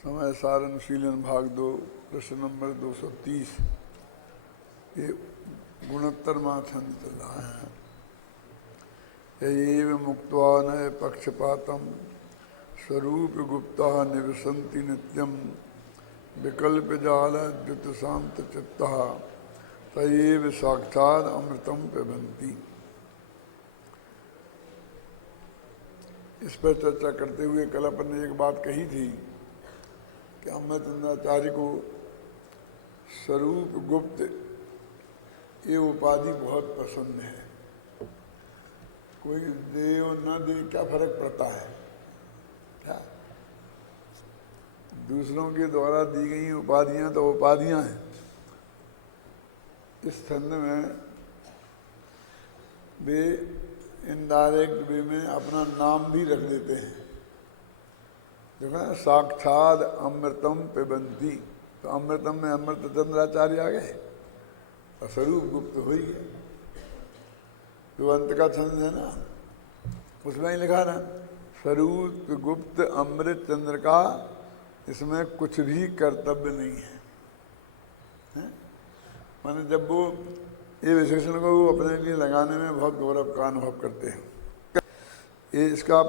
समय सारणशीलन भाग 2 प्रश्न नंबर 230। ये गुणोत्तरमा छंद चल रहा है। एव मुक्त्वा न पक्षपातम स्वरूप गुप्ता निवसन्ति नित्यम विकल्प जाल द्युत शांत चित्ता तयेव साक्षात् अमृतम पिबन्ति। इस पर चर्चा करते हुए कल अपन ने एक बात कही थी कि अमृतचंद्राचार्य को स्वरूप गुप्त ये उपाधि बहुत पसंद है। कोई दे और न दे क्या फर्क पड़ता है, क्या दूसरों के द्वारा दी गई उपाधियां तो उपाधियां हैं। इस छंद में वे इनडायरेक्ट वे में अपना नाम भी रख देते हैं। देखो ना, साक्षात अमृतम पिबन्ति, तो अमृतम में अमृतचंद्राचार्य आ गए और स्वरूप गुप्त हो ही गए। जो अंत का छंद है ना, उसमें ही लिखा ना स्वरूप गुप्त अमृत चंद्र का, इसमें कुछ भी कर्तव्य नहीं है। माने जब वो ये विशेषण को वो अपने लिए लगाने में बहुत गौरव का अनुभव करते हैं। ये इसका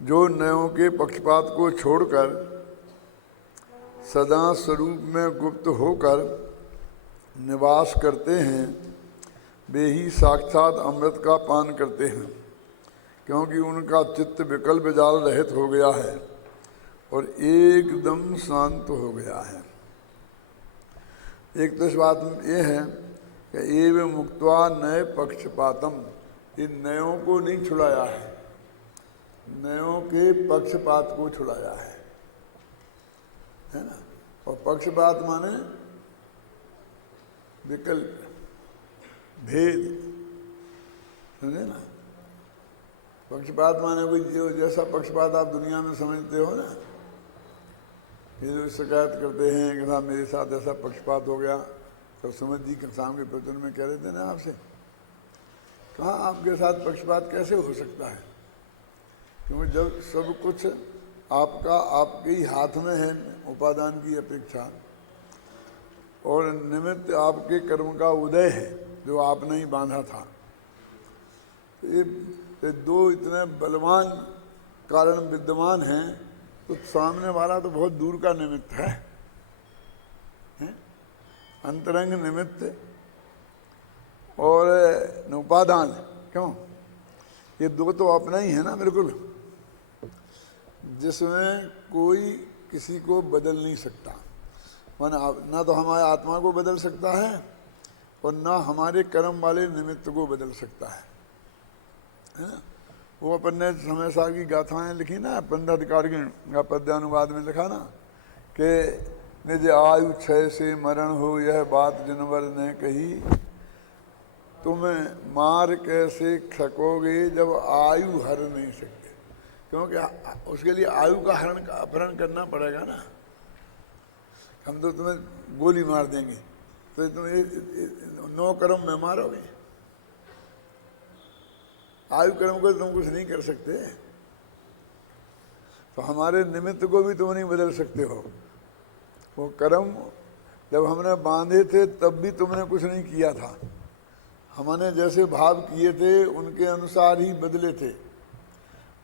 जो नयों के पक्षपात को छोड़कर सदा स्वरूप में गुप्त होकर निवास करते हैं, वे ही साक्षात अमृत का पान करते हैं, क्योंकि उनका चित्त विकल्प जाल रहित हो गया है और एकदम शांत हो गया है। एक तो इस बात में ये है कि एव मुक्त्वा नए पक्षपातम, इन नयों को नहीं छुड़ाया है, नयों के पक्षपात को छुड़ाया है ना। और पक्षपात माने विकल्प, भेद, समझे ना। पक्षपात माने कोई जो जैसा पक्षपात आप दुनिया में समझते हो ना, ये जो शिकायत करते हैं कि साहब मेरे साथ ऐसा पक्षपात हो गया, तो सुमित जी के सामने प्रवचन में कह रहे थे ना आपसे, कहा आपके साथ पक्षपात कैसे हो सकता है, क्योंकि जब सब कुछ आपका आपके ही हाथ में है, उपादान की अपेक्षा, और निमित्त आपके कर्म का उदय है जो आपने ही बांधा था। ये दो इतने बलवान कारण विद्यमान हैं, तो सामने वाला तो बहुत दूर का निमित्त है? अंतरंग निमित्त और उपादान, क्यों? ये दो तो अपना ही है ना बिल्कुल, जिसमें कोई किसी को बदल नहीं सकता। माना ना तो हमारे आत्मा को बदल सकता है और ना हमारे कर्म वाले निमित्त को बदल सकता है ना। वो अपन ने समय सार की गाथाएं लिखी ना, पंडाधिकार का पद्यानुवाद में लिखा ना कि निज आयु क्षय से मरण हो यह बात जिनवर ने कही, तुम्हें मार कैसे सकोगे जब आयु हर नहीं सकते। क्योंकि उसके लिए आयु का अपहरण करना पड़ेगा ना। हम तो तुम्हें गोली मार देंगे तो तुम 9 कर्म में मारोगे, आयु कर्म को तुम कुछ नहीं कर सकते। तो हमारे निमित्त को भी तुम नहीं बदल सकते हो। वो कर्म जब हमने बांधे थे तब भी तुमने कुछ नहीं किया था, हमने जैसे भाव किए थे उनके अनुसार ही बदले थे।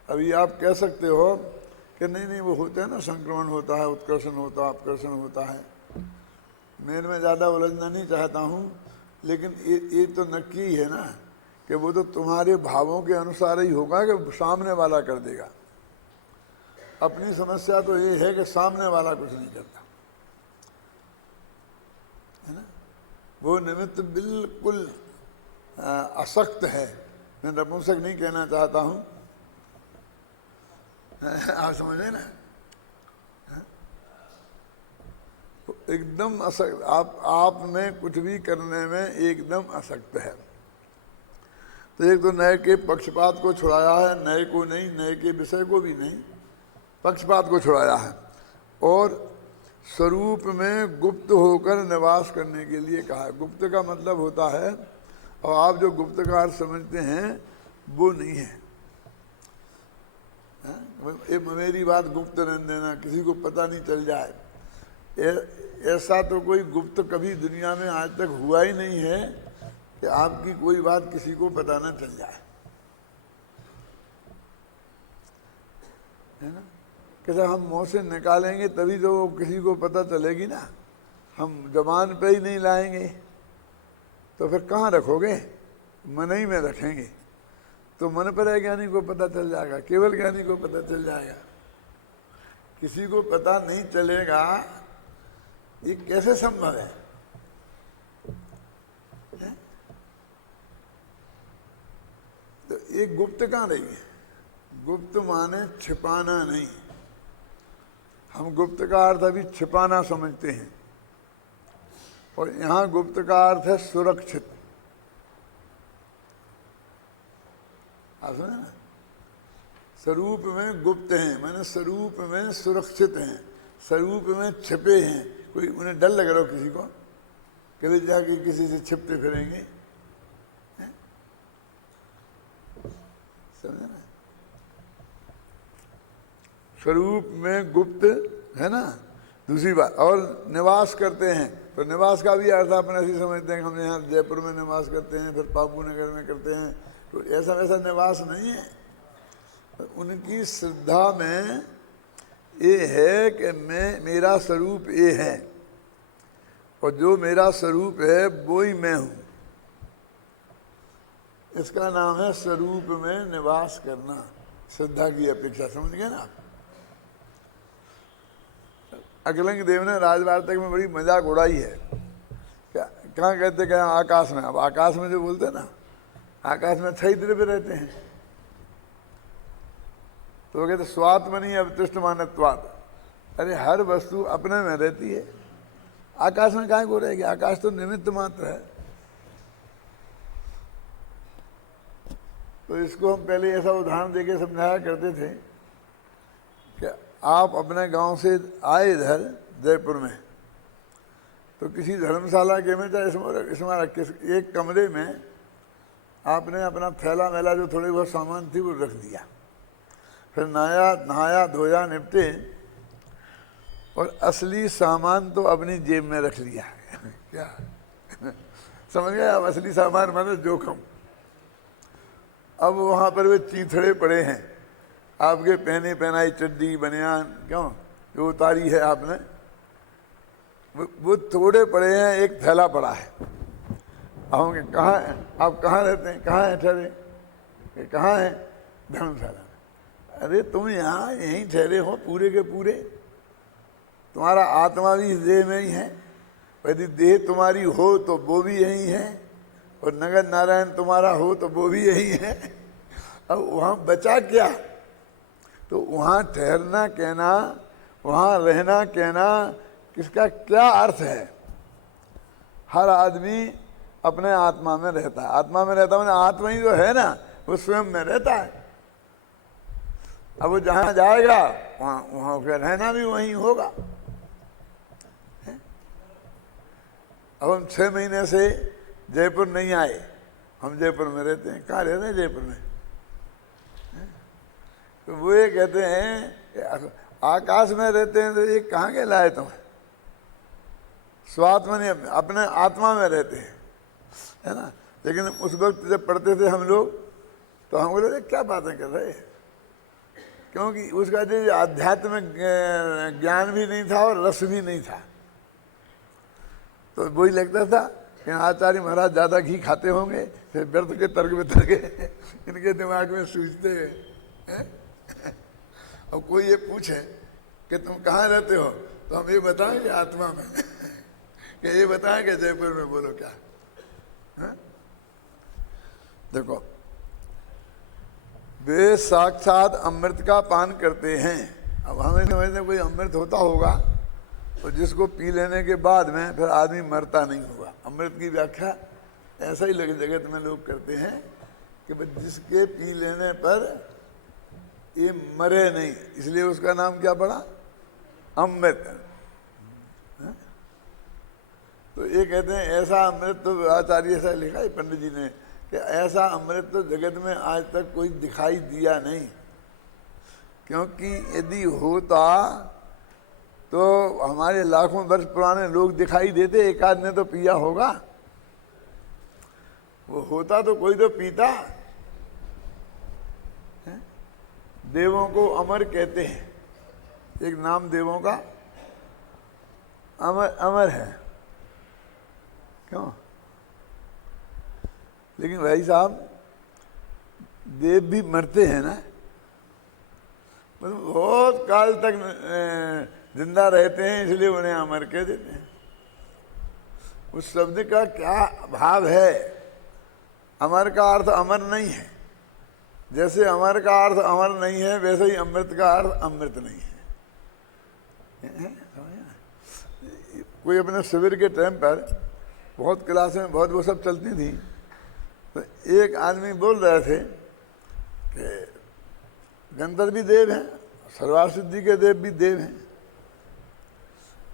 अभी आप कह सकते हो कि नहीं नहीं वो होता है ना, संक्रमण होता है, उत्कर्षण होता है, अपकर्षण होता है। मैं इनमें ज़्यादा उलझना नहीं चाहता हूँ, लेकिन ये तो नक्की ही है ना कि वो तो तुम्हारे भावों के अनुसार ही होगा कि सामने वाला कर देगा। अपनी समस्या तो ये है कि सामने वाला कुछ नहीं करता है ना। वो निमित्त बिल्कुल असक्त है। मैं नपुंसक नहीं कहना चाहता हूँ, आप समझे ना, एकदम असक्त, आप में कुछ भी करने में एकदम असक्त है। तो एक तो नए के पक्षपात को छुड़ाया है, नए को नहीं, नए के विषय को भी नहीं, पक्षपात को छुड़ाया है, और स्वरूप में गुप्त होकर निवास करने के लिए कहा है। गुप्त का मतलब होता है, और आप जो गुप्त का अर्थ समझते हैं वो नहीं है। ये मेरी बात गुप्त रहने देना, किसी को पता नहीं चल जाए। ऐसा तो कोई गुप्त कभी दुनिया में आज तक हुआ ही नहीं है कि आपकी कोई बात किसी को पता ना चल जाए, है ना। कैसा हम मुंह से निकालेंगे तभी तो वो किसी को पता चलेगी ना। हम जबान पे ही नहीं लाएंगे तो फिर कहाँ रखोगे? मन ही में रखेंगे तो मन पर है ज्ञानी को पता चल जाएगा, केवल ज्ञानी को पता चल जाएगा। किसी को पता नहीं चलेगा, ये कैसे संभव है? तो ये गुप्त कहाँ रही है? गुप्त माने छिपाना नहीं। हम गुप्त का अर्थ अभी छिपाना समझते हैं, और यहाँ गुप्त का अर्थ है सुरक्षित। आप समझे ना? स्वरूप में गुप्त हैं माने स्वरूप में सुरक्षित हैं, स्वरूप में छिपे हैं। कोई उन्हें डर लग रहा हो किसी को, कभी जाके किसी से छिपते फिरेंगे, समझे ना? स्वरूप में गुप्त है ना। दूसरी बात, और निवास करते हैं, तो निवास का भी अर्थ अपन ऐसे समझते हैं कि हम यहाँ जयपुर में निवास करते हैं, फिर बापू नगर में करते हैं, तो ऐसा वैसा निवास नहीं है। उनकी श्रद्धा में ये है कि मेरा स्वरूप ये है, और जो मेरा स्वरूप है वो ही मैं हूँ। इसका नाम है स्वरूप में निवास करना, श्रद्धा की अपेक्षा। समझ गए ना आप? अकलंग देव ने राजवार्तक में बड़ी मजाक उड़ाई है। क्या कहाँ कहते क्या? आकाश में। अब आकाश में जो बोलते हैं ना, आकाश में 6 द्रव्य रहते हैं, तो वो कहते स्वात्मनि अवतिष्ठ मानत्वात्। अरे हर वस्तु अपने में रहती है, आकाश में काहे को रहेगी? आकाश तो निमित्त मात्र है। तो इसको हम पहले ऐसा उदाहरण देके समझाया करते थे कि आप अपने गांव से आए इधर जयपुर में, तो किसी धर्मशाला के में चाहे इसमें एक कमरे में आपने अपना थैला मैला जो थोड़ी बहुत सामान थी वो रख दिया, फिर नहाया धोया निपटे, और असली सामान तो अपनी जेब में रख लिया। क्या समझ गए आप? असली सामान माने जोखम। अब वहाँ पर वे चीथड़े पड़े हैं, आपके पहने पहनाई चड्डी बनियान क्यों जो उतारी है आपने, वो थोड़े पड़े हैं, एक थैला पड़ा है। आओगे कहाँ है? आप कहाँ रहते हैं? कहाँ हैं ठहरे? कहाँ हैं? धर्मशाला। अरे तुम यहाँ यहीं ठहरे हो पूरे के पूरे, तुम्हारा आत्मा भी इस देह में ही है। यदि देह तुम्हारी हो तो वो भी यही है, और नगर नारायण तुम्हारा हो तो वो भी यही है। अब वहाँ बचा क्या? तो वहाँ ठहरना कहना, वहाँ रहना कहना, किसका क्या अर्थ है? हर आदमी अपने आत्मा में रहता है। आत्मा में रहता है, आत्मा ही जो है ना वो स्वयं में रहता है। अब वो जहाँ जाएगा वहाँ फिर रहना भी वहीं होगा। अब हम 6 महीने से जयपुर नहीं आए, हम जयपुर में रहते हैं। कहाँ रहते हैं? जयपुर में। तो वो ये कहते हैं आकाश में रहते हैं, तो ये कहाँ के लाए तुम? स्वात्मा नहीं, अपने आत्मा में रहते हैं, है ना। लेकिन उस वक्त जब पढ़ते थे हम लोग, तो हम बोले क्या बातें कर रहे हैं, क्योंकि उसका जो आध्यात्मिक ज्ञान भी नहीं था और रस भी नहीं था। तो वही लगता था कि आचार्य महाराज ज़्यादा घी खाते होंगे, फिर व्यर्थ के तर्क में तर्क इनके दिमाग में सूझते हैं। अब कोई ये पूछे कि तुम कहाँ रहते हो, तो हम ये बताएंगे आत्मा में कि ये बताएंगे जयपुर में, बोलो क्या है? देखो, वे साक्षात अमृत का पान करते हैं। अब हमें समझते कोई अमृत होता होगा और जिसको पी लेने के बाद में फिर आदमी मरता नहीं होगा। अमृत की व्याख्या ऐसा ही जगत में लोग करते हैं कि जिसके पी लेने पर ये मरे नहीं, इसलिए उसका नाम क्या पड़ा? अमृत। तो ये कहते हैं ऐसा अमृत, तो आचार्य ऐसा लिखा है पंडित जी ने कि ऐसा अमृत तो जगत में आज तक कोई दिखाई दिया नहीं। क्योंकि यदि होता तो हमारे लाखों वर्ष पुराने लोग दिखाई देते, एक आध ने तो पिया होगा। वो होता तो कोई तो पीता। देवों को अमर कहते हैं, एक नाम देवों का अमर अमर है। क्यों? लेकिन भाई साहब देव भी मरते हैं ना, मतलब बहुत काल तक जिंदा रहते हैं, इसलिए उन्हें अमर कह देते हैं। उस शब्द का क्या भाव है? अमर का अर्थ अमर नहीं है। जैसे अमर का अर्थ अमर नहीं है, वैसे ही अमृत का अर्थ अमृत नहीं है। कोई अपने शिविर के टाइम पर बहुत क्लासें बहुत वो सब चलती थी, तो एक आदमी बोल रहे थे कि गणपति भी देव हैं, सर्वार सिद्धि के देव भी देव हैं।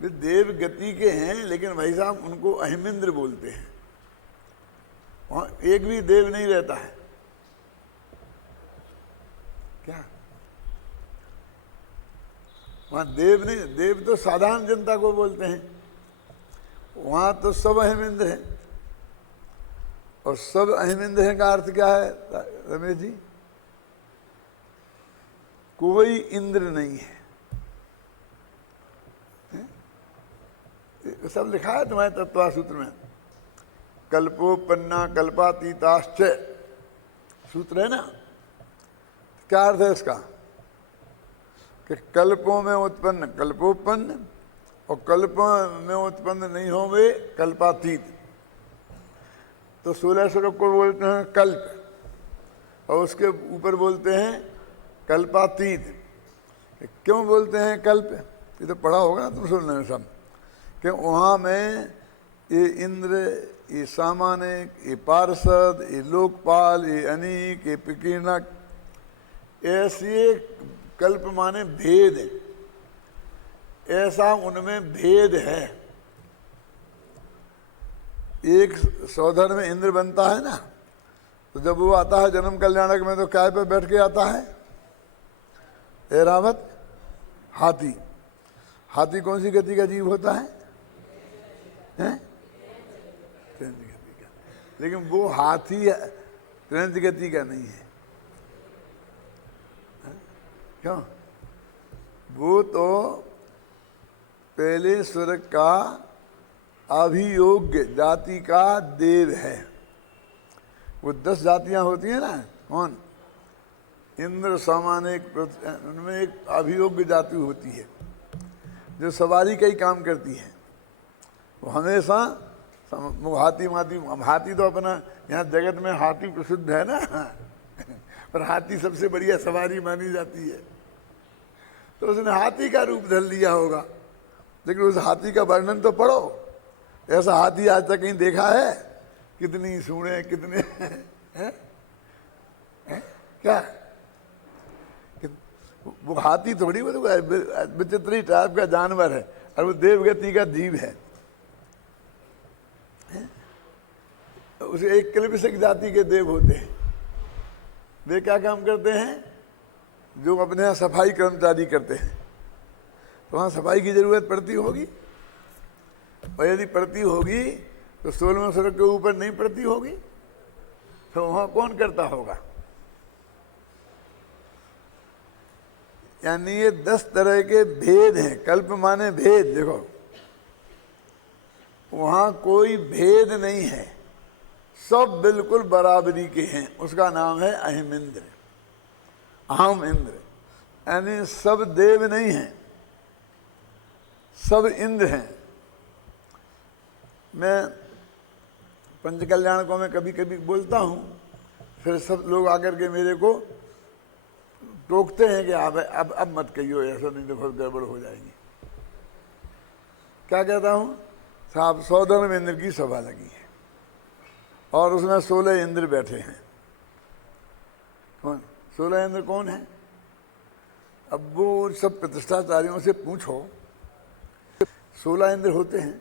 वे देव गति के हैं, लेकिन भाई साहब उनको अहिमिंद्र बोलते हैं। वहाँ एक भी देव नहीं रहता है। क्या वहाँ देव नहीं, देव तो साधारण जनता को बोलते हैं। वहाँ तो सब अहिमिंद्र है। और सब अहिमिंद्र है का अर्थ क्या है रमेश जी? कोई इंद्र नहीं है। सब लिखा है तुम्हारे तत्वा सूत्र में, कल्पोपन्ना कल्पातीताश्च सूत्र है ना। क्या अर्थ है इसका? कि कल्पों में उत्पन्न कल्पोपन्न और कल्पों में उत्पन्न नहीं होंगे कल्पातीत। तो 16 श्लोक को बोलते हैं कल्प, और उसके ऊपर बोलते हैं कल्पातीत। क्यों बोलते हैं कल्प? ये तो पढ़ा होगा ना तुम सुनने में सब, कि वहाँ में ये इंद्र, ये सामानिक, ये पार्षद, ये लोकपाल, ये अनीक, ये पिकीर्णक, ऐसे कल्प माने भेद, ऐसा उनमें भेद है। एक सौधर में इंद्र बनता है ना, तो जब वो आता है जन्म कल्याणक में तो काय पे बैठ के आता है? ऐरावत हाथी। हाथी कौन सी गति का जीव होता है? त्रिंज गति का। लेकिन वो हाथी त्रिंज गति का नहीं है। क्यों? वो तो पहले स्वर्ग का अभियोग्य जाति का देव है। वो 10 जातियां होती हैं ना, कौन? इंद्र, सामानिक, उनमें एक अभियोग्य जाति होती है जो सवारी का ही काम करती है। वो हमेशा हाथी तो अपना यहाँ जगत में हाथी प्रसिद्ध है ना, पर हाथी सबसे बढ़िया सवारी मानी जाती है। तो उसने हाथी का रूप धर लिया होगा, लेकिन उस हाथी का वर्णन तो पढ़ो। ऐसा हाथी आज तक कहीं देखा है? कितनी सूंडें, कितने हैं? क्या वो हाथी थोड़ी, वो विचित्र टाइप का जानवर है, और वो देवगति का जीव है। उसे एक क्लिपसिक जाति के देव होते हैं। वे क्या काम करते हैं? जो अपने यहाँ सफाई कर्मचारी करते हैं। तो वहाँ सफाई की जरूरत पड़ती होगी, और यदि पड़ती होगी तो 16वें स्वर्ग के ऊपर नहीं पड़ती होगी, तो वहाँ कौन करता होगा? यानी ये 10 तरह के भेद हैं। कल्प माने भेद। देखो वहाँ कोई भेद नहीं है, सब बिल्कुल बराबरी के हैं। उसका नाम है अहिमिंद्र, अहम इंद्र। यानी सब देव नहीं हैं, सब इंद्र हैं। मैं पंचकल्याण को मैं कभी कभी बोलता हूँ, फिर सब लोग आकर के मेरे को टोकते हैं कि अब मत कहियो ऐसा, नहीं तो बहुत गड़बड़ हो जाएगी। क्या कहता हूँ? साहब 14 इंद्र की सभा लगी है और उसमें 16 इंद्र बैठे हैं। कौन 16 इंद्र कौन है? अब वो सब प्रतिष्ठाचार्यों से पूछो, 16 इंद्र होते हैं?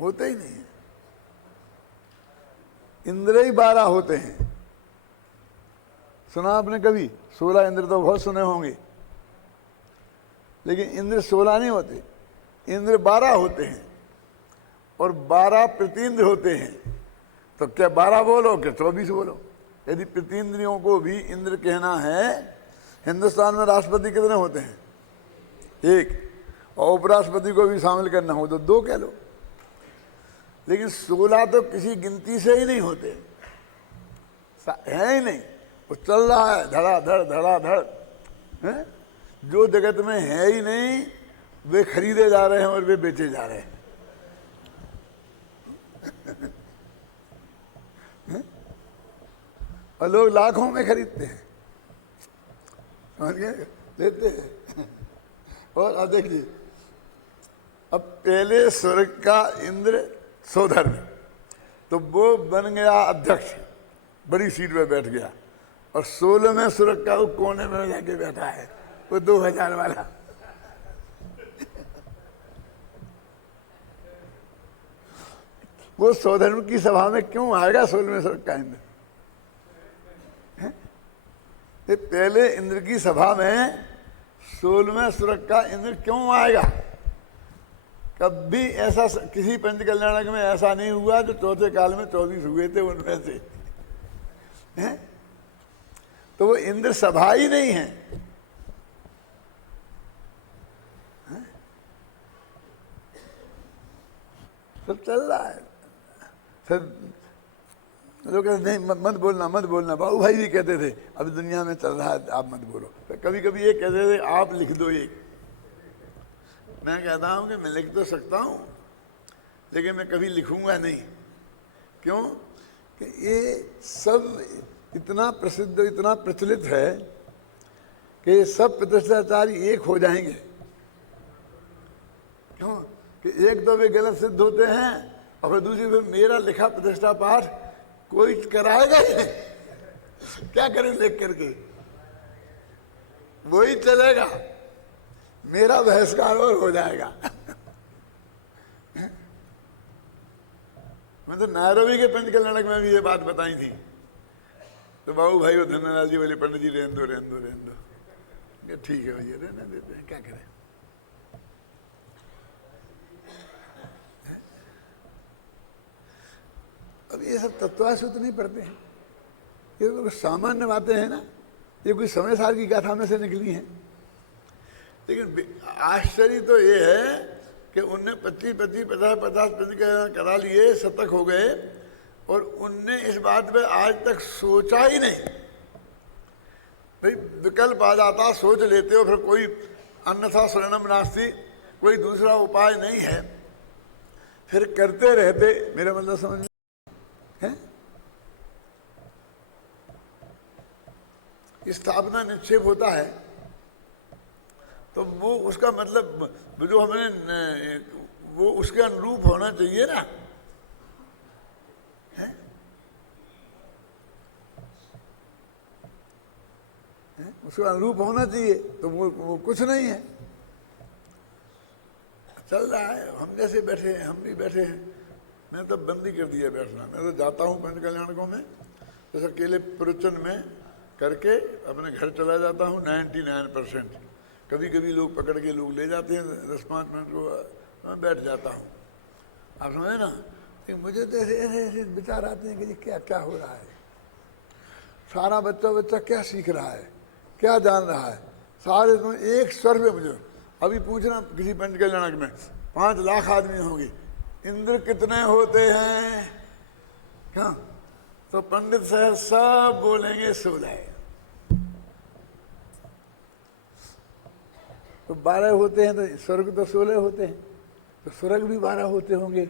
होते ही नहीं है। इंद्र ही 12 होते हैं, सुना आपने कभी? 16 इंद्र तो बहुत सुने होंगे, लेकिन इंद्र 16 नहीं होते, इंद्र 12 होते हैं और 12 प्रतीन्द्र होते हैं। तो क्या 12 बोलो क्या 24 बोलो? यदि प्रतीन्द्रियों को भी इंद्र कहना है, हिंदुस्तान में राष्ट्रपति कितने होते हैं? 1, और उपराष्ट्रपति को भी शामिल करना हो तो 2 कह लो। लेकिन 16 तो किसी गिनती से ही नहीं होते, है ही नहीं। वो चल रहा है धड़ाधड़ है। जो जगत में है ही नहीं वे खरीदे जा रहे हैं और वे बेचे जा रहे हैं। और लोग लाखों में खरीदते हैं, समझ गए, लेते हैं। और अब देखिए, अब पहले स्वर्ग का इंद्र सोधर, तो वो बन गया अध्यक्ष, बड़ी सीट पे बैठ गया, और 16वें स्वर्ग का वो कोने में जाके बैठा है, वो 2000 वाला। वो सोधर्म की सभा में क्यों आएगा 16वें स्वर्ग का इंद्र? ये पहले इंद्र की सभा में 16वें स्वर्ग का इंद्र क्यों आएगा? कभी ऐसा किसी पंच कल्याणक में ऐसा नहीं हुआ जो चौथे काल में 24 हुए थे उनमें से हैं? तो वो इंद्र सभा ही नहीं है। सब चल रहा है, सब लोग कहते नहीं मत बोलना मत बोलना। बाबू भाई भी कहते थे अभी दुनिया में चल रहा है आप मत बोलो। कभी कभी ये कहते थे आप लिख दो एक। मैं कहता हूँ कि मैं लिख तो सकता हूँ लेकिन मैं कभी लिखूंगा नहीं। क्यों? कि ये सब इतना प्रसिद्ध इतना प्रचलित है कि सब प्रतिष्ठाचारी एक हो जाएंगे। क्यों? कि एक तो वे गलत सिद्ध होते हैं और फिर दूसरी फिर मेरा लिखा प्रतिष्ठा पाठ कोई कराएगा ही नहीं। क्या करें लिख करके? वही चलेगा, मेरा बहिष्कार और हो जाएगा। मैं तो नैरोबी के पंच कल्याणक में भी ये बात बताई थी। तो बाबू भाई वो धन्यलाल जी बोले पंडित जी रहने दो। ठीक है भैया रहने देते हैं, क्या करें। अब ये सब तत्वाश्रुत नहीं पढ़ते हैं, ये तो सामान्य बातें हैं ना, ये कोई समय सार की गाथा में से निकली हैं। लेकिन आश्चर्य तो ये है कि उनने 50 करा लिए, शतक हो गए और उनने इस बात पे आज तक सोचा ही नहीं। भाई विकल्प आ जाता, सोच लेते हो, फिर कोई अन्यथा शरणम नास्ति, कोई दूसरा उपाय नहीं है, फिर करते रहते। मेरा मतलब समझ है? स्थापना निक्षेप होता है तो वो उसका मतलब जो हमने वो उसके अनुरूप होना चाहिए ना, है? उसके अनुरूप होना चाहिए, तो वो कुछ नहीं है, चल रहा है। हम जैसे बैठे हैं, हम भी बैठे हैं। मैं तो बंद ही कर दिया बैठना। मैं तो जाता हूँ पंच कल्याणकों में तो अकेले प्रवचन में करके अपने घर चला जाता हूँ 99%। कभी कभी लोग पकड़ के लोग ले जाते हैं 10-5 मिनट को, मैं बैठ जाता हूँ। आप समझे ना? लेकिन मुझे तो ऐसे विचार आते हैं कि ये क्या क्या हो रहा है। सारा बच्चा क्या सीख रहा है, क्या जान रहा है, सारे तुम एक स्वर पे। मुझे अभी पूछना किसी पंच कल्याणक में 5 लाख आदमी होंगे, इंद्र कितने होते हैं? क्या? तो पंडित साहब सब बोलेंगे 16। तो 12 होते हैं तो स्वर्ग तो 16 होते हैं, तो स्वर्ग भी 12 होते होंगे।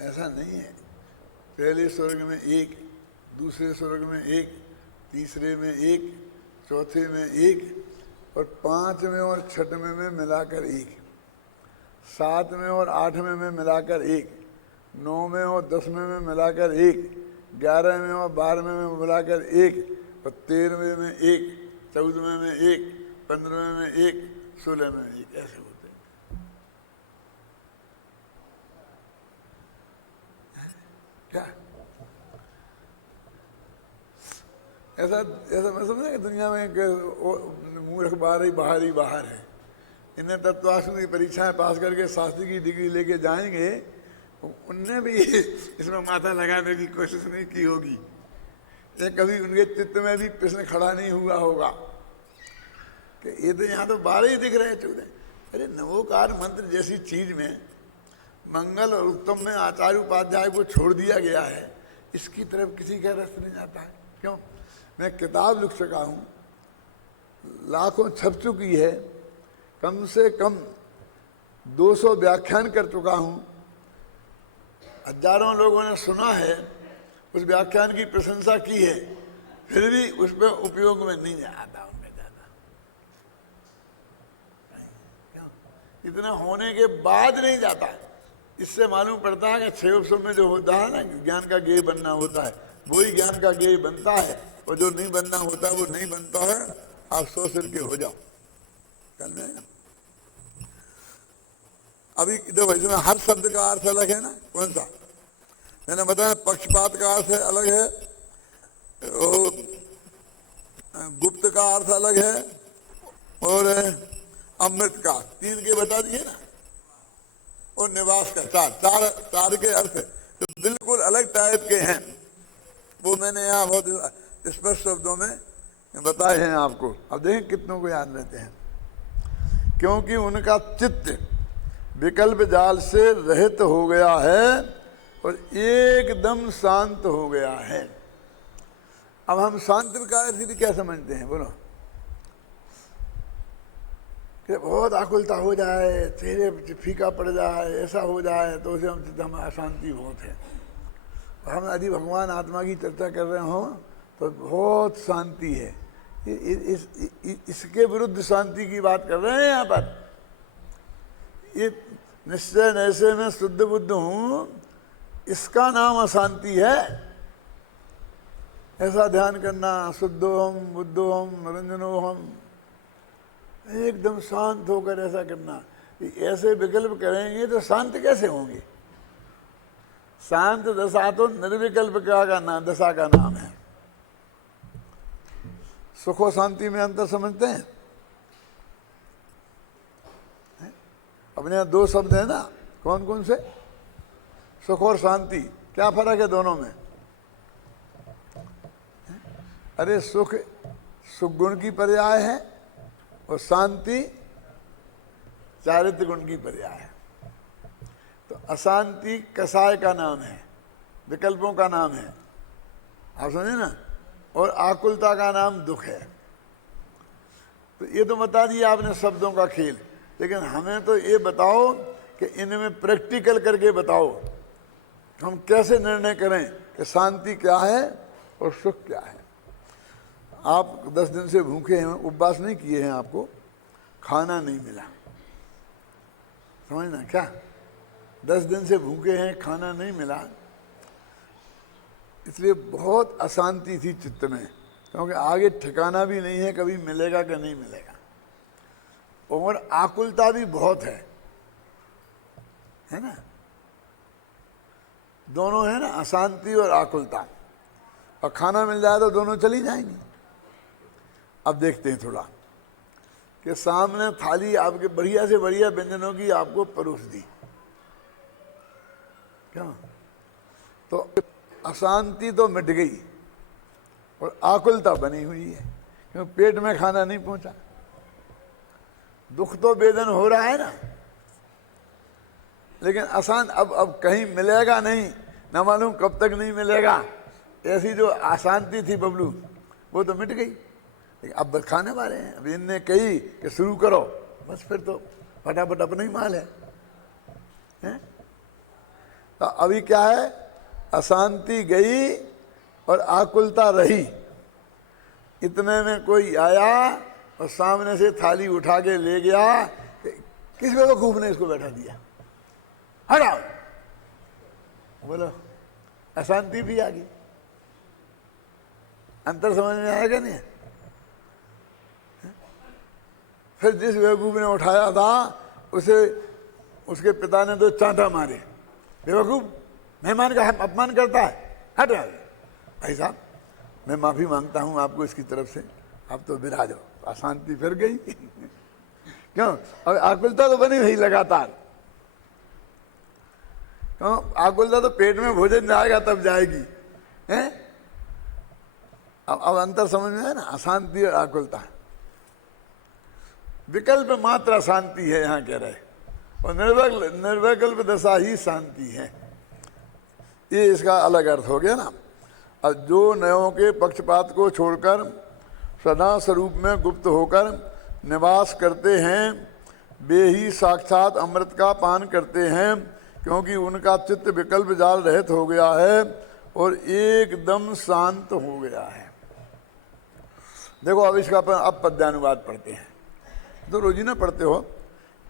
ऐसा नहीं है। पहले स्वर्ग में 1, दूसरे स्वर्ग में 1, तीसरे में 1, चौथे में 1 और 5वें और 6वें में मिलाकर 1, 7वें और 8वें में मिलाकर 1, 9वें और 10वें में मिलाकर 1, 11वें और 12वें में मिलाकर 1 और 13वें में 1, 14वें में 1, 15वें में 1, 16वें में 1, ऐसे होते हैं। क्या ऐसा ऐसा मैं समझा कि दुनिया में मूर्ख बाहर ही बाहर है। इन्हें तत्वासु की परीक्षाएं पास करके शास्त्री की डिग्री लेके जाएंगे, उनने भी इसमें माथा लगाने की कोशिश नहीं की होगी। ये कभी उनके चित्त में भी प्रश्न खड़ा नहीं हुआ होगा कि ये तो यहाँ तो बारह ही दिख रहे हैं 14। अरे नवोकार मंत्र जैसी चीज में मंगल और उत्तम में आचार्य उपाध्याय को छोड़ दिया गया है, इसकी तरफ किसी का रस नहीं जाता है। क्यों? मैं किताब लिख सका हूँ, लाखों छप चुकी है, कम से कम 200 व्याख्यान कर चुका हूँ, हजारों लोगों ने सुना है, उस व्याख्यान की प्रशंसा की है, फिर भी उस पर उपयोग में नहीं आता उनमें ज्यादा। इतना होने के बाद नहीं जाता। इससे मालूम पड़ता है कि 6 उपसव में जो होता है ना, ज्ञान का गेय बनना होता है, वही ज्ञान का गेय बनता है, और जो नहीं बनना होता वो नहीं बनता है। आप 100 सिर के हो जाओ। अभी देखो इसमें हर शब्द का अर्थ अलग है ना। कौन सा? मैंने बताया पक्षपात का अर्थ अलग है, गुप्त का अर्थ अलग है, और अमृत का 3 के बता दिए ना, और निवास का चार के अर्थ तो बिल्कुल अलग टाइप के हैं। वो मैंने यहाँ बहुत स्पष्ट शब्दों में बताए हैं आपको। अब देखें कितनों को याद रहते हैं। क्योंकि उनका चित्त विकल्प जाल से रहित हो गया है और एकदम शांत हो गया है। अब हम शांत का अर्थ क्या समझते हैं? बोलो कि बहुत आकुलता हो जाए, चेहरे फीका पड़ जाए, ऐसा हो जाए तो उसे हम अशांति बहुत है। और हम यदि भगवान आत्मा की चर्चा कर रहे हों तो बहुत शांति है। इसके विरुद्ध शांति की बात कर रहे हैं यहाँ पर। ये निश्चय नैसे में शुद्ध बुद्ध हूँ, इसका नाम अशांति है। ऐसा ध्यान करना, शुद्धोहम बुद्धोहम निरंजनोहम, एकदम शांत होकर ऐसा करना। ऐसे विकल्प करेंगे तो शांत कैसे होंगे? शांत दशा तो निर्विकल्प दशा का नाम है। सुख और शांति में अंतर समझते हैं? अपने यहाँ 2 शब्द है ना, कौन कौन से? सुख और शांति। क्या फर्क है दोनों में? अरे सुख गुण की पर्याय है और शांति चारित्र गुण की पर्याय है। तो अशांति कसाय का नाम है, विकल्पों का नाम है, आप समझे ना। और आकुलता का नाम दुख है। तो ये तो बता दिया आपने शब्दों का खेल, लेकिन हमें तो ये बताओ कि इनमें प्रैक्टिकल करके बताओ, हम कैसे निर्णय करें कि शांति क्या है और सुख क्या है। आप 10 दिन से भूखे हैं, उपवास नहीं किए हैं, आपको खाना नहीं मिला, समझना क्या? 10 दिन से भूखे हैं, खाना नहीं मिला, इसलिए बहुत अशांति थी चित्त में, क्योंकि आगे ठिकाना भी नहीं है कभी मिलेगा कि नहीं मिलेगा। और आकुलता भी बहुत है ना। दोनों है ना, अशांति और आकुलता। और खाना मिल जाए तो दोनों चली जाएंगी। अब देखते हैं थोड़ा कि सामने थाली आपके बढ़िया से बढ़िया व्यंजनों की आपको परोस दी, क्या? तो अशांति तो मिट गई और आकुलता बनी हुई है, क्योंकि पेट में खाना नहीं पहुंचा। दुख तो वेदन हो रहा है ना, लेकिन अब कहीं मिलेगा नहीं, न मालूम कब तक नहीं मिलेगा। ऐसी जो अशांति थी बबलू, वो तो मिट गई। लेकिन अब बस खाने वाले हैं। अब इनने कही कि शुरू करो, बस फिर तो फटाफट अपना ही माल है? तो अभी क्या है? अशांति गई और आकुलता रही। इतने में कोई आया और सामने से थाली उठा के ले गया। किस बेवकूफ ने इसको बैठा दिया? हटाओ। बोलो, अशांति भी आ गई। अंतर समझ में आएगा नहीं? फिर जिस बेवकूफ ने उठाया था उसे उसके पिता ने तो चांटा मारे। बेवकूफ, मेहमान का अपमान करता है, हट रहा है। भाई साहब, मैं माफ़ी मांगता हूँ आपको इसकी तरफ से, आप तो विराज हो। अशांति फिर गई। क्यों? अब आकुलता तो बनी रही लगातार। क्यों? आकुलता तो पेट में भोजन जाएगा तब जाएगी, हैं? अब अंतर समझ में है ना, अशांति और आकुलता। विकल्प मात्र अशांति है यहाँ कह रहे, और निर्विकल्प दशा ही शांति है। ये इसका अलग अर्थ हो गया ना। अब जो नयों के पक्षपात को छोड़कर सदा स्वरूप में गुप्त होकर निवास करते हैं, वे ही साक्षात अमृत का पान करते हैं, क्योंकि उनका चित्त विकल्प जाल रहित हो गया है और एकदम शांत हो गया है। देखो अब इसका अब पद्यानुवाद पढ़ते हैं, तो रोजीना पढ़ते हो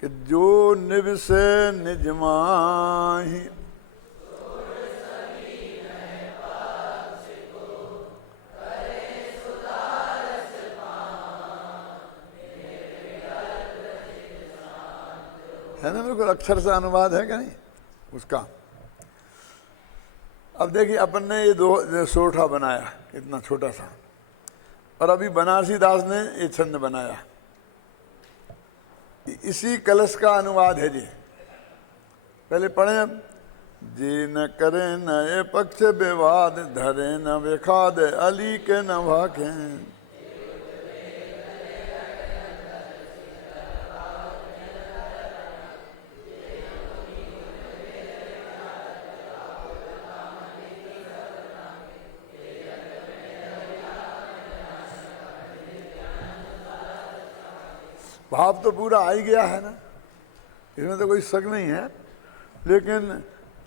कि जो निव से निज माही है ना, बिल्कुल अक्षर से अनुवाद है क्या नहीं उसका। अब देखिए अपन ने ये दो सोठा बनाया, इतना छोटा सा, और अभी बनारसी दास ने ये छंद बनाया। इसी कलश का अनुवाद है जी, पहले पढ़े अब। जी न करे न ये पक्ष विवाद, धरे न विखाद अली के न भाखे। भाव तो पूरा आ ही गया है ना, इसमें तो कोई शक नहीं है। लेकिन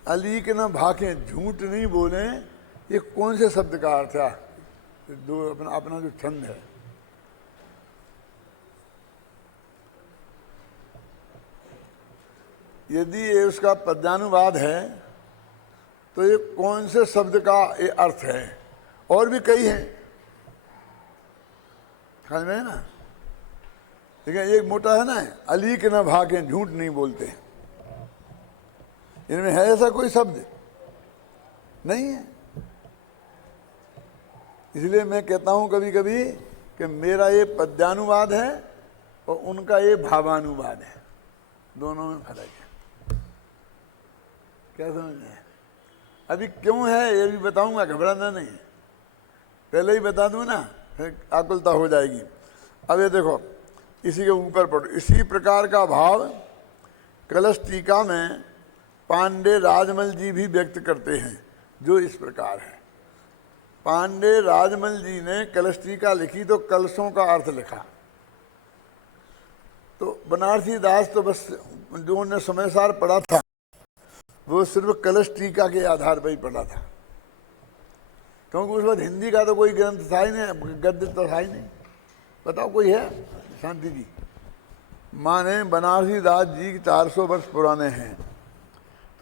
अली के ना भाके, झूठ नहीं बोले, ये कौन से शब्द का अर्थ है? दो अपना जो छंद है, यदि ये उसका पद्यानुवाद है तो ये कौन से शब्द का ये अर्थ है? और भी कई हैं, समझ में है ना। लेकिन एक मोटा है ना, अली के ना भागे, झूठ नहीं बोलते। इनमें है ऐसा कोई शब्द? नहीं है। इसलिए मैं कहता हूं कभी कभी कि मेरा ये पद्यानुवाद है और उनका ये भावानुवाद है, दोनों में फर्क है। क्या समझ में? अभी क्यों है ये भी बताऊंगा, घबराना नहीं, पहले ही बता दूं ना, फिर आकुलता हो जाएगी। अब ये देखो, इसी के ऊपर पढ़ो। इसी प्रकार का भाव कलश टीका में पांडे राजमल जी भी व्यक्त करते हैं, जो इस प्रकार है। पांडे राजमल जी ने कलश टीका लिखी तो कलशों का अर्थ लिखा, तो बनारसी दास तो बस जो उन्हें समयसार पढ़ा था वो सिर्फ कलश टीका के आधार पर ही पढ़ा था, क्योंकि उस वक्त हिंदी का तो कोई ग्रंथ था ही नहीं, गद्य तो था ही नहीं। बताओ कोई है? शांति जी माने बनारसी दास जी 400 वर्ष पुराने हैं,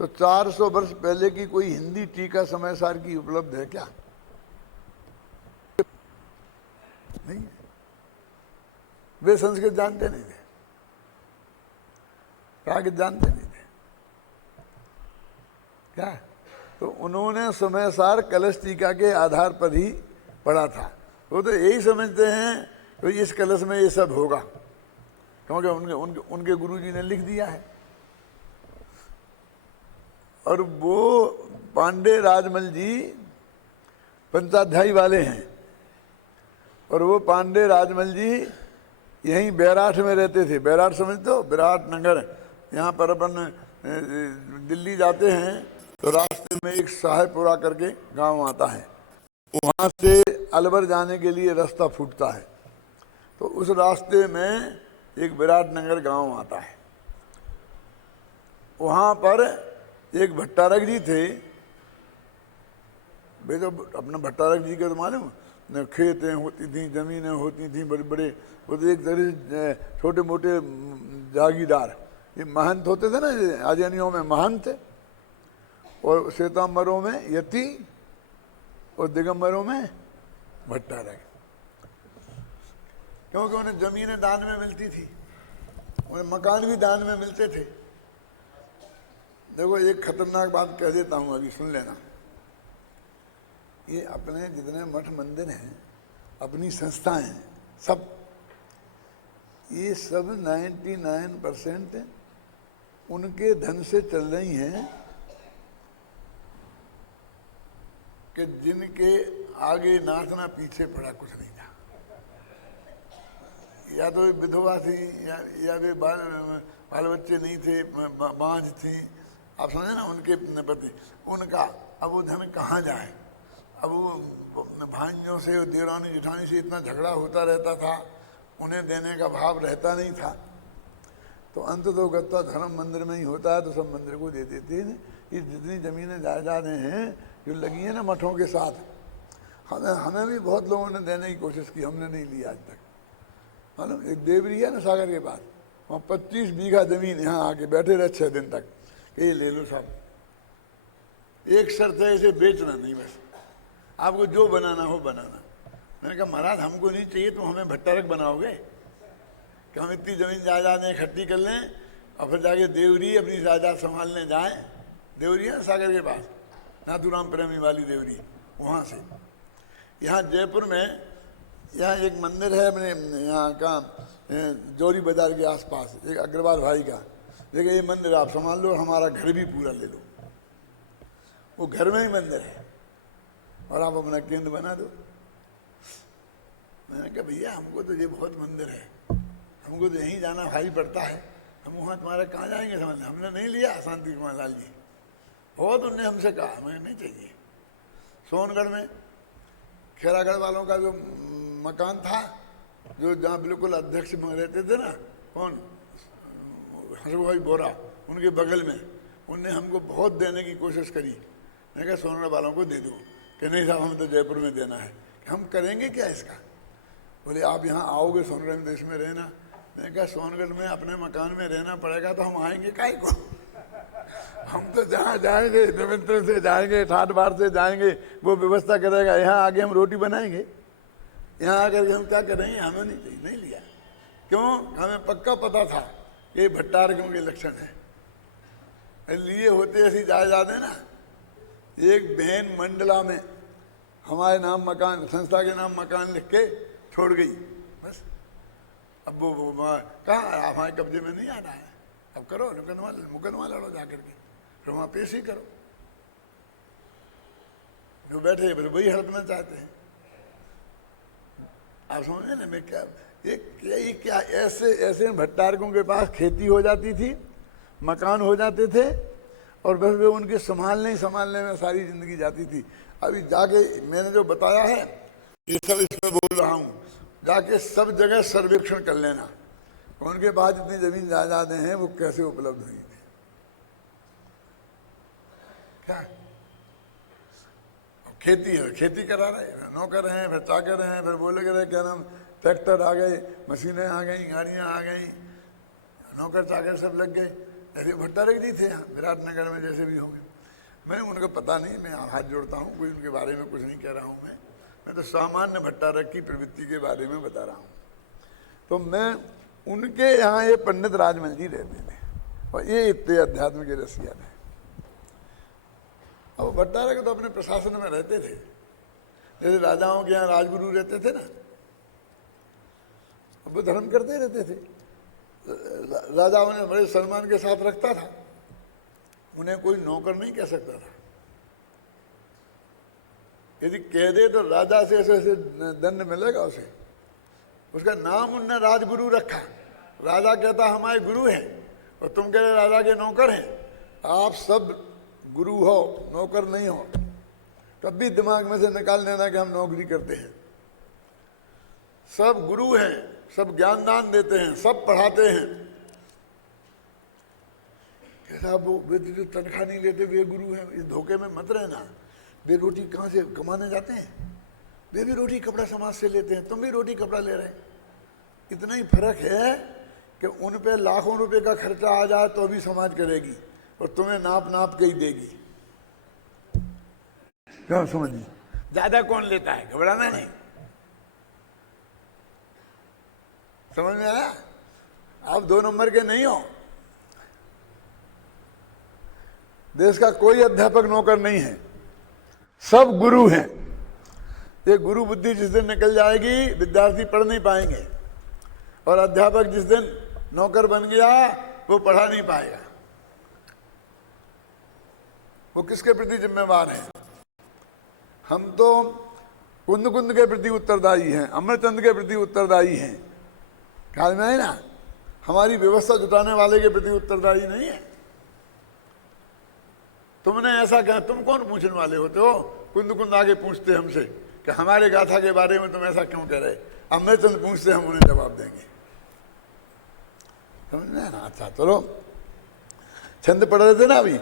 तो 400 वर्ष पहले की कोई हिंदी टीका समयसार की उपलब्ध है क्या? नहीं। वे संस्कृत जानते नहीं थे, प्राकृत जानते नहीं थे क्या, तो उन्होंने समयसार कलश टीका के आधार पर ही पढ़ा था। वो तो यही समझते हैं तो इस कलश में ये सब होगा, क्योंकि उनके गुरुजी ने लिख दिया है। और वो पांडे राजमल जी पंचाध्यायी वाले हैं, और वो पांडे राजमल जी यहीं बैराठ में रहते थे। बैराठ समझते हो? विराट नगर। यहाँ पर अपन दिल्ली जाते हैं तो रास्ते में एक साहेबपुरा करके गांव आता है, वहाँ से अलवर जाने के लिए रास्ता फूटता है, तो उस रास्ते में एक विराटनगर गांव आता है। वहाँ पर एक भट्टारक जी थे। वे तो अपना भट्टारक जी के तो मालूम, खेतें होती थी, जमीनें होती थी बड़े बड़े, वो तो एक तरह से छोटे मोटे जागीरदार, ये महंत होते थे ना, आजनियों में महंत और श्वेतांबरों में यति और दिगंबरों में भट्टारक, क्योंकि उन्हें जमीनें दान में मिलती थी, उन्हें मकान भी दान में मिलते थे। देखो एक खतरनाक बात कह देता हूं, अभी सुन लेना। ये अपने जितने मठ मंदिर हैं, अपनी संस्थाएं हैं, सब ये सब 99% उनके धन से चल रही हैं कि जिनके आगे नाचना पीछे पड़ा कुछ नहीं था। या तो विधवा थी या वे बाल बच्चे नहीं थे, बांझ थी, आप समझे ना, उनके प्रति उनका अब वो धन कहाँ जाए। अब वो भाइयों से, देवरानी जेठानी से इतना झगड़ा होता रहता था, उन्हें देने का भाव रहता नहीं था। तो अंत तो गत्ता धर्म मंदिर में ही होता है, तो सब मंदिर को दे देते हैं। ये जितनी ज़मीनें जायदादें हैं जो लगी हैं ना मठों के साथ, हमें भी बहुत लोगों ने देने की कोशिश की, हमने नहीं ली आज तक। मालूम एक देवरी है ना सागर के पास, वहाँ 25 बीघा ज़मीन, यहाँ आके बैठे रहे 6 दिन तक कि ये ले लो साहब, एक शर्त है इसे बेचना नहीं, बस आपको जो बनाना हो बनाना। मैंने कहा महाराज हमको नहीं चाहिए, तुम हमें भट्टारक बनाओगे कि हम इतनी ज़मीन जायदादें इकट्ठी कर लें और फिर जाके देवरी अपनी जायदाद संभालने जाएं। देवरी है सागर के पास, नाथुराम प्रेमी वाली देवरी, वहाँ से यहाँ जयपुर में यहाँ एक मंदिर है अपने यहाँ का जोरी बाजार के आसपास, एक अग्रवाल भाई का। देखिए ये मंदिर आप संभाल लो, हमारा घर भी पूरा ले लो, वो घर में ही मंदिर है और आप अपना केंद्र बना दो। मैंने कहा भैया हमको तो ये बहुत मंदिर है, हमको तो यहीं जाना भारी पड़ता है, हम वहाँ तुम्हारा कहाँ जाएंगे समझ। हमने नहीं लिया शांति कुमार लाल जी, बहुत उनने हमसे कहा हमें नहीं चाहिए। सोनगढ़ में खेरागढ़ वालों का जो मकान था, जो जहाँ बिल्कुल अध्यक्ष में रहते थे ना, कौन हरभाई बोरा, उनके बगल में, उनने हमको बहुत देने की कोशिश करी। मैंने कहा सोनगढ़ वालों को दे दो, कि नहीं साहब हमें तो जयपुर में देना है। हम करेंगे क्या इसका? बोले आप यहाँ आओगे सोनगढ़ में, देश में रहना। मैंने कहा सोनगढ़ में अपने मकान में रहना पड़ेगा तो हम आएंगे काहे को? हम तो जहाँ जाएंगे निमंत्रण से जाएंगे, ठाट बार से जाएंगे, वो व्यवस्था करेगा, यहाँ आगे हम रोटी बनाएंगे, यहाँ आकर के हम क्या करेंगे? हमें नहीं चाहिए, नहीं लिया। क्यों? हमें पक्का पता था ये भट्टारकों के लक्षण है। लिए होते ऐसी जायदादें ना, एक बहन मंडला में हमारे नाम मकान, संस्था के नाम मकान लिख के छोड़ गई, बस। अब वो कहाँ हमारे कब्जे में नहीं आ रहा है, अब करो मुकदमा लड़ो जाकर के, फिर वहाँ पेश ही करो। जो बैठे फिर वही हड़पना चाहते हैं। आप समझे ना मैं क्या, ये क्या ऐसे भट्टारकों के पास खेती हो जाती थी, मकान हो जाते थे, और बस वे उनके संभालने में सारी जिंदगी जाती थी। अभी जाके मैंने जो बताया है ये सब इसमें बोल रहा हूँ, जाके सब जगह सर्वेक्षण कर लेना उनके पास जितनी जमीन जायदादें हैं वो कैसे उपलब्ध हुई थी। क्या खेती है, खेती करा रहे, नौकर हैं, फिर चाकर हैं, फिर बोले रहे क्या नाम, ट्रैक्टर आ गए, मशीनें आ गई, गाड़ियाँ आ गई, नौकर चाकर सब लग गए। ऐसे भट्टारक नहीं थे यहाँ विराटनगर में, जैसे भी होंगे। मैंने उनका पता नहीं, मैं हाथ जोड़ता हूँ, कोई उनके बारे में कुछ नहीं कह रहा हूँ। मैं तो सामान्य भट्टारक की प्रवृत्ति के बारे में बता रहा हूँ। तो मैं उनके यहाँ ये पंडित राजमल जी रहते थे और ये इतने अध्यात्म के रसिया थे। अब भट्टारक तो अपने प्रशासन में रहते थे, जैसे राजाओं के यहाँ राजगुरु रहते थे ना, वो धर्म करते रहते थे। राजा उन्हें बड़े सम्मान के साथ रखता था, उन्हें कोई नौकर नहीं कह सकता था। यदि कह दे तो राजा से ऐसे ऐसे दंड मिलेगा उसे। उसका नाम उनने राजगुरु रखा। राजा कहता हमारे गुरु हैं और तुम कह रहे राजा के नौकर हैं। आप सब गुरु हो, नौकर नहीं हो। कभी दिमाग में से निकाल देना कि हम नौकरी करते हैं। सब गुरु हैं, सब ज्ञान दान देते हैं, सब पढ़ाते हैं। कैसा वो जो तनख्वाह नहीं लेते वे गुरु हैं, इस धोखे में मत रहना। वे रोटी कहाँ से कमाने जाते हैं? वे भी रोटी कपड़ा समाज से लेते हैं, तुम भी रोटी कपड़ा ले रहे हैं। इतना ही फर्क है कि उन पे लाखों रुपए का खर्चा आ जाए तो भी समाज करेगी और तुम्हें नाप नाप के ही देगी। क्या समझिए? ज्यादा कौन लेता है, घबराना नहीं। समझ में आया? आप 2 नंबर के नहीं हो। देश का कोई अध्यापक नौकर नहीं है, सब गुरु हैं। ये गुरु बुद्धि जिस दिन निकल जाएगी विद्यार्थी पढ़ नहीं पाएंगे, और अध्यापक जिस दिन नौकर बन गया वो पढ़ा नहीं पाएगा। वो किसके प्रति जिम्मेवार है? हम तो कुंद कुंद के प्रति उत्तरदायी हैं, अमरचंद के प्रति उत्तरदायी हैं, ख्याल में है ना। हमारी व्यवस्था जुटाने वाले के प्रति उत्तरदायी नहीं है। तुमने ऐसा कहा, तुम कौन पूछने वाले होते हो? कुंद कुंद आगे पूछते हमसे कि हमारे गाथा के बारे में तुम ऐसा क्यों कह रहे? अमरचंद पूछते, हम उन्हें जवाब देंगे, समझ ना। अच्छा चलो, छंद पढ़ रहे थे ना अभी।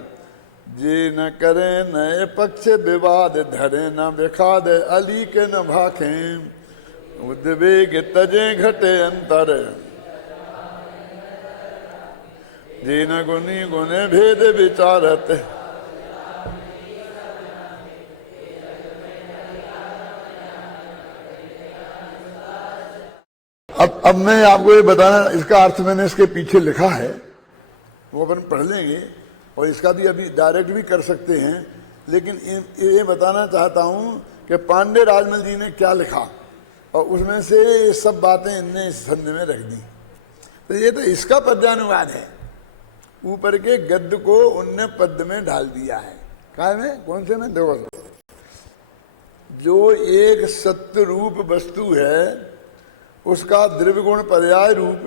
जे न करे नए पक्ष विवाद, धरे न विखाद अली के न भाखे, उद्वेग तजे घटे अंतर, जे न गुनी गुने भेद विचारत। अब मैं आपको ये बताना, इसका अर्थ मैंने इसके पीछे लिखा है, वो अपन पढ़ लेंगे, और इसका भी अभी डायरेक्ट भी कर सकते हैं, लेकिन ये बताना चाहता हूं कि पांडे राजमल जी ने क्या लिखा, और उसमें से ये सब बातें इनने इस छंद में रख दी। तो ये तो इसका पद्यानुवाद है, ऊपर के गद्य को उनने पद्य में डाल दिया है। क्या में? कौन से में? देखो, जो एक सत्य रूप वस्तु है उसका द्रव्य गुण पर्याय रूप,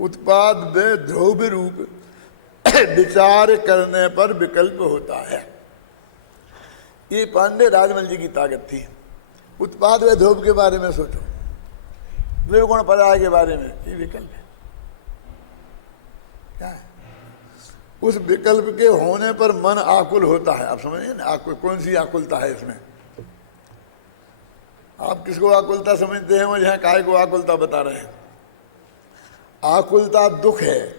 उत्पाद व ध्रुव रूप विचार करने पर विकल्प होता है। ये पांडे राजमल जी की ताकत थी। उत्पाद व ध्रुव के बारे में सोचो, द्रव्य गुण पर्याय के बारे में, ये विकल्प है। क्या है? उस विकल्प के होने पर मन आकुल होता है। आप समझिए ना, आकुल कौन सी आकुलता है इसमें? आप किसको आकुलता समझते हैं? वो यहाँ काय को आकुलता बता रहे हैं। आकुलता दुख है,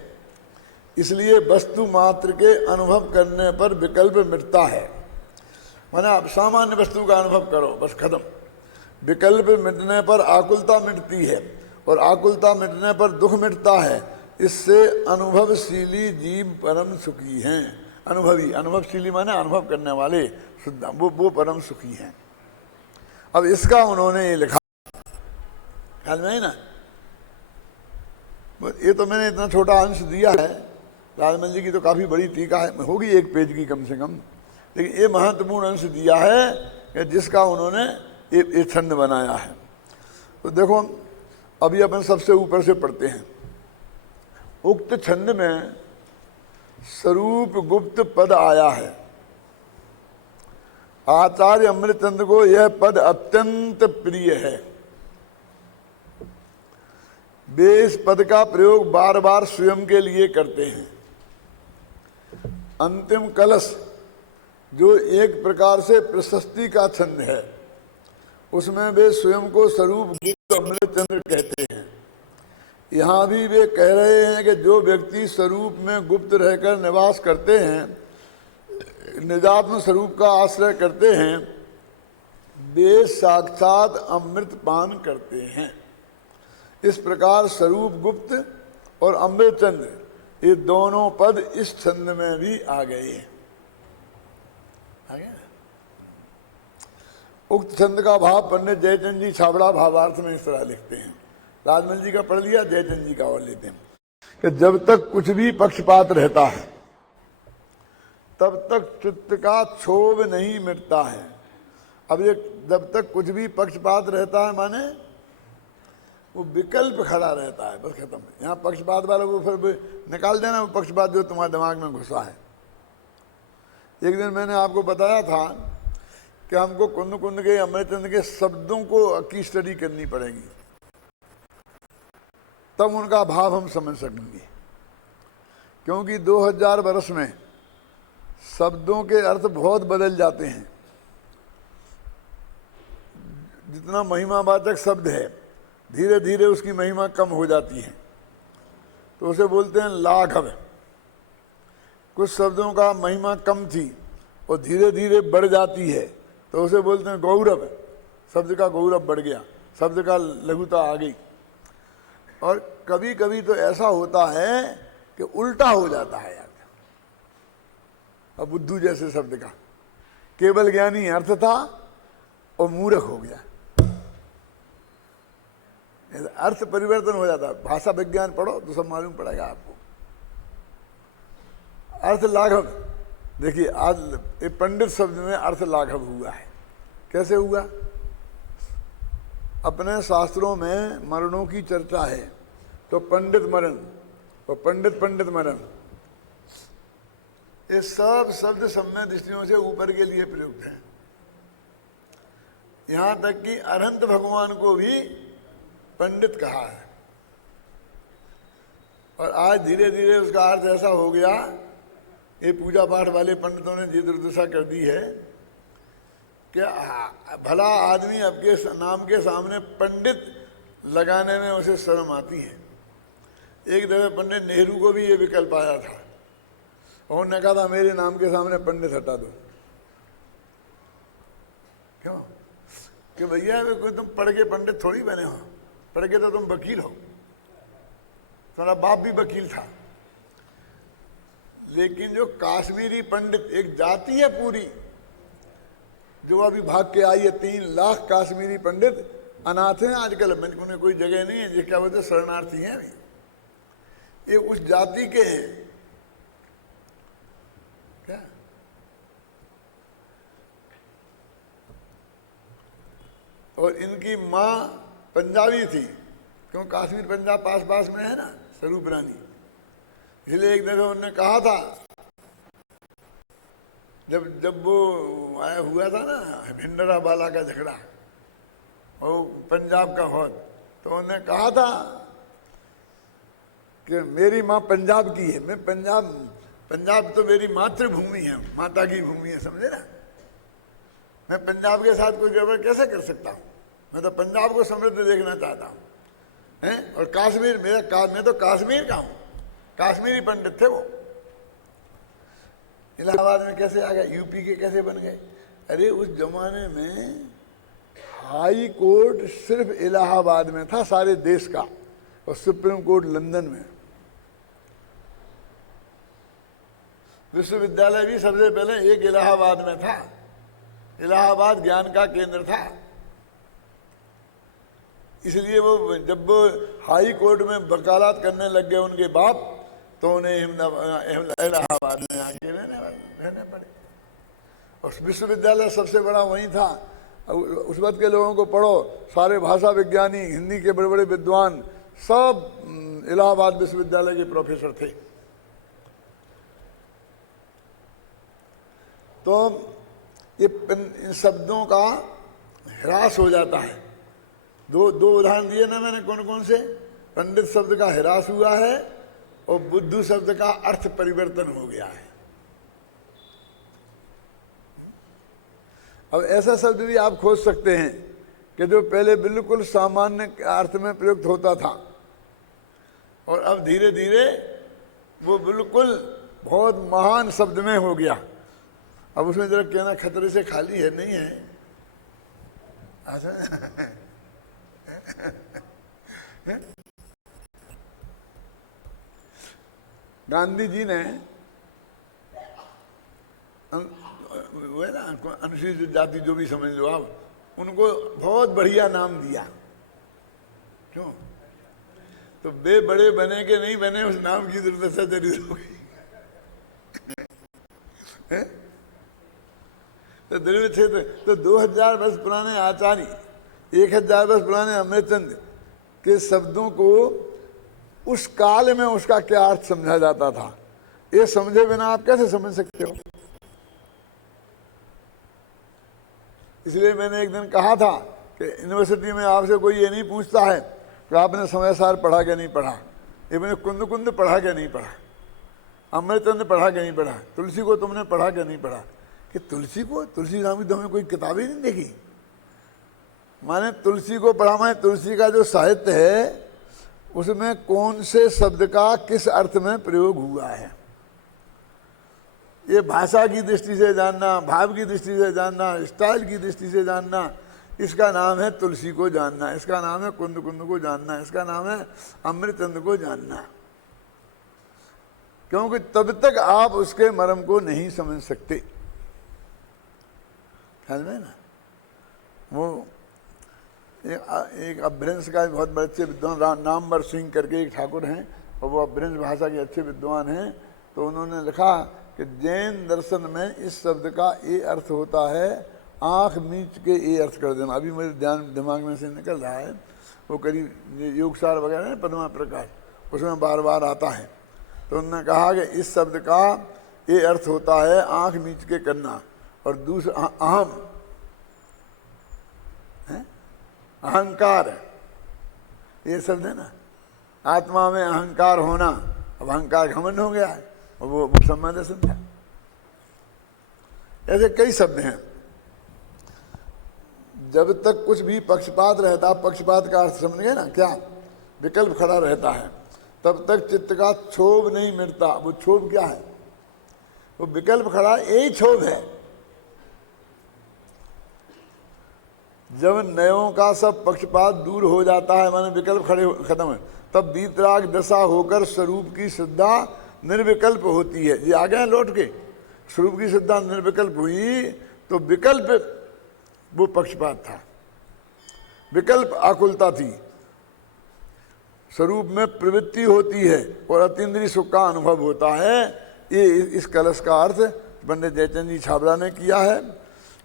इसलिए वस्तु मात्र के अनुभव करने पर विकल्प मिटता है। माना आप सामान्य वस्तु का अनुभव करो, बस खत्म। विकल्प मिटने पर आकुलता मिटती है, और आकुलता मिटने पर दुख मिटता है। इससे अनुभवशीली जीव परम सुखी हैं। अनुभवी, अनुभवशीली माने अनुभव करने वाले, वो परम सुखी हैं। अब इसका उन्होंने ये लिखा, ख्याल में है ना। ये तो मैंने इतना छोटा अंश दिया है, राजमल जी की तो काफ़ी बड़ी टीका है, होगी 1 पेज की कम से कम, लेकिन ये महत्वपूर्ण अंश दिया है कि जिसका उन्होंने ये छंद बनाया है। तो देखो, अभी अपन सबसे ऊपर से पढ़ते हैं। उक्त छंद में स्वरूप गुप्त पद आया है। आचार्य अमृतचंद को यह पद अत्यंत प्रिय है। वे इस पद का प्रयोग बार बार स्वयं के लिए करते हैं। अंतिम कलश, जो एक प्रकार से प्रशस्ति का छंद है, उसमें वे स्वयं को स्वरूप गुप्त अमृतचंद्र कहते हैं। यहाँ भी वे कह रहे हैं कि जो व्यक्ति स्वरूप में गुप्त रहकर निवास करते हैं, निजात्म स्वरूप का आश्रय करते हैं, वे साक्षात अमृत पान करते हैं। इस प्रकार स्वरूप गुप्त और अमृतचंद्र, ये दोनों पद इस छंद में भी आ गए हैं। उक्त छंद का भाव पंडित जयचंद जी छाबड़ा भावार्थ में इस तरह लिखते हैं। राजमल जी का पढ़ लिया, जयचंद जी का और लेते हैं कि जब तक कुछ भी पक्षपात रहता है तब तक चित्त का क्षोभ नहीं मिटता है। अब ये जब तक कुछ भी पक्षपात रहता है माने वो विकल्प खड़ा रहता है, बस खत्म। यहाँ पक्षपात वाला वो फिर निकाल देना, वो पक्षपात जो तुम्हारे दिमाग में घुसा है। एक दिन मैंने आपको बताया था कि हमको कुंद कुंद के अमृतचंद के शब्दों को की स्टडी करनी पड़ेगी, तब उनका भाव हम समझ सकेंगे। क्योंकि 2000 वर्ष में शब्दों के अर्थ बहुत बदल जाते हैं। जितना महिमावाचक शब्द है, धीरे धीरे उसकी महिमा कम हो जाती है, तो उसे बोलते हैं लाघव। कुछ शब्दों का महिमा कम थी और धीरे धीरे बढ़ जाती है, तो उसे बोलते हैं गौरव। शब्द का गौरव बढ़ गया, शब्द का लघुता आ गई। और कभी कभी तो ऐसा होता है कि उल्टा हो जाता है यार। अब बुद्धू जैसे शब्द का केवल ज्ञानी अर्थ था और मूर्ख हो गया। अर्थ परिवर्तन हो जाता है। भाषा विज्ञान पढ़ो तो सब मालूम पड़ेगा आपको। अर्थ लाघव, देखिए आज ये पंडित शब्द में अर्थ लाघव हुआ है। कैसे हुआ? अपने शास्त्रों में मरणों की चर्चा है तो पंडित मरण और पंडित मरण, ये सब शब्द सम्य दृष्टियों से ऊपर के लिए प्रयुक्त हैं। यहां तक कि अनंत भगवान को भी पंडित कहा है। और आज धीरे धीरे उसका अर्थ ऐसा हो गया, ये पूजा पाठ वाले पंडितों ने ये दुर्दशा कर दी है कि भला आदमी आपके नाम के सामने पंडित लगाने में उसे शर्म आती है। एक दफे पंडित नेहरू को भी ये विकल्प आया था और उन्होंने कहा था मेरे नाम के सामने पंडित हटा दो। क्यों? कि भैया कोई तुम पढ़ के पंडित थोड़ी बने हो, पढ़ के तो तुम वकील हो, तुम्हारा बाप भी वकील था। लेकिन जो काश्मीरी पंडित, एक जाति है पूरी जो अभी भाग के आई है, 3 लाख काश्मीरी पंडित अनाथ हैं आजकल। उन्हें कोई जगह नहीं है, ये क्या बोलते शरणार्थी हैं अभी, ये उस जाति के हैं। क्या? और इनकी माँ पंजाबी थी, क्यों कश्मीर पंजाब पास पास में है ना, स्वरूप रानी। इसलिए एक दफे उन्होंने कहा था, जब वो आया हुआ था ना भिंडरा वाला का झगड़ा और पंजाब का होत, तो उन्होंने कहा था कि मेरी माँ पंजाब की है, मैं पंजाब तो मेरी मातृभूमि है, माता की भूमि है, समझे ना। मैं पंजाब के साथ कोई गड़बड़ कैसे कर सकता हूँ? मैं तो पंजाब को समृद्ध देखना चाहता हूँ हैं। और कश्मीर मैं तो कश्मीर का हूँ, कश्मीरी पंडित थे वो। इलाहाबाद में कैसे आ गए, यूपी के कैसे बन गए? अरे उस जमाने में हाई कोर्ट सिर्फ इलाहाबाद में था सारे देश का, और सुप्रीम कोर्ट लंदन में। विश्वविद्यालय भी सबसे पहले एक इलाहाबाद में था। इलाहाबाद ज्ञान का केंद्र था। इसलिए वो जब वो हाई कोर्ट में वकालत करने लग गए उनके बाप, तो उन्हें इलाहाबाद में आके रहने पड़े। और विश्वविद्यालय सबसे बड़ा वहीं था। उस वक्त के लोगों को पढ़ो, सारे भाषा विज्ञानी, हिंदी के बड़े बड़े विद्वान सब इलाहाबाद विश्वविद्यालय के प्रोफेसर थे। तो ये इन शब्दों का ह्रास हो जाता है। दो उदाहरण दिए ना मैंने, कौन कौन से? पंडित शब्द का ह्रास हुआ है और बुद्धू शब्द का अर्थ परिवर्तन हो गया है। अब ऐसा शब्द भी आप खोज सकते हैं कि जो पहले बिल्कुल सामान्य अर्थ में प्रयुक्त होता था और अब धीरे धीरे वो बिल्कुल बहुत महान शब्द में हो गया। अब उसमें जरा कहना खतरे से खाली है, नहीं है? गांधी जी ने वो है ना अनुसूचित जाति, जो भी समझ लो आप, उनको बहुत बढ़िया नाम दिया। क्यों? तो वे बड़े बने के नहीं बने, उस नाम की दुर्दशा जरूर हो गई। तो द्रविड़ क्षेत्र तो 2000 वर्ष पुराने आचार्य, 1000 वर्ष पुराने अमृतचंद के शब्दों को उस काल में उसका क्या अर्थ समझा जाता था, ये समझे बिना आप कैसे समझ सकते हो? इसलिए मैंने एक दिन कहा था कि यूनिवर्सिटी में आपसे कोई ये नहीं पूछता है कि आपने समय सार पढ़ा क्या नहीं पढ़ा, ये मैंने कुंद कुंद पढ़ा क्या नहीं पढ़ा, अमृतचंद पढ़ा क्या नहीं पढ़ा, तुलसी को तुमने पढ़ा क्या नहीं पढ़ा। कि तुलसी को, तुलसी राम की तो हमें कोई किताबें नहीं देखी। माने तुलसी को पढ़ा, माने तुलसी का जो साहित्य है उसमें कौन से शब्द का किस अर्थ में प्रयोग हुआ है, ये भाषा की दृष्टि से जानना, भाव की दृष्टि से जानना, स्टाइल की दृष्टि से जानना, इसका नाम है तुलसी को जानना, इसका नाम है कुंद कुंद को जानना, इसका नाम है अमृतचंद को जानना। क्योंकि तब तक आप उसके मर्म को नहीं समझ सकते। ख्याल में ना, वो एक अभ्रंश का बहुत बड़े अच्छे विद्वान नामवर सिंह करके एक ठाकुर हैं, और वो अभ्रंश भाषा के अच्छे विद्वान हैं। तो उन्होंने लिखा कि जैन दर्शन में इस शब्द का ये अर्थ होता है आँख मीच के ये अर्थ कर देना। अभी मेरे दिमाग में से निकल रहा है, वो करीब योगसार वगैरह है पद्मा प्रकाश, उसमें बार बार आता है। तो उन्होंने कहा कि इस शब्द का ये अर्थ होता है आँख मीच के करना। और दूसरा अहम है, अहंकार है, ये शब्द है ना, आत्मा में अहंकार होना। अब अहंकार घमंड हो गया है, और वो सम्मान दर्शन था। ऐसे कई शब्द हैं। जब तक कुछ भी पक्षपात रहता, पक्षपात का अर्थ समझ गए ना क्या, विकल्प खड़ा रहता है, तब तक चित्त का क्षोभ नहीं मिटता। वो क्षोभ क्या है, वो विकल्प खड़ा, यही क्षोभ है। जब नयों का सब पक्षपात दूर हो जाता है, माने विकल्प खड़े खत्म है, तब वीतराग दशा होकर स्वरूप की श्रद्धा निर्विकल्प होती है। ये आ गए लौट के, स्वरूप की श्रद्धा निर्विकल्प हुई तो विकल्प वो पक्षपात था, विकल्प आकुलता थी। स्वरूप में प्रवृत्ति होती है और अतीन्द्रिय सुख का अनुभव होता है। ये इस कलश का अर्थ पंडित जयचंद जी छाबड़ा ने किया है।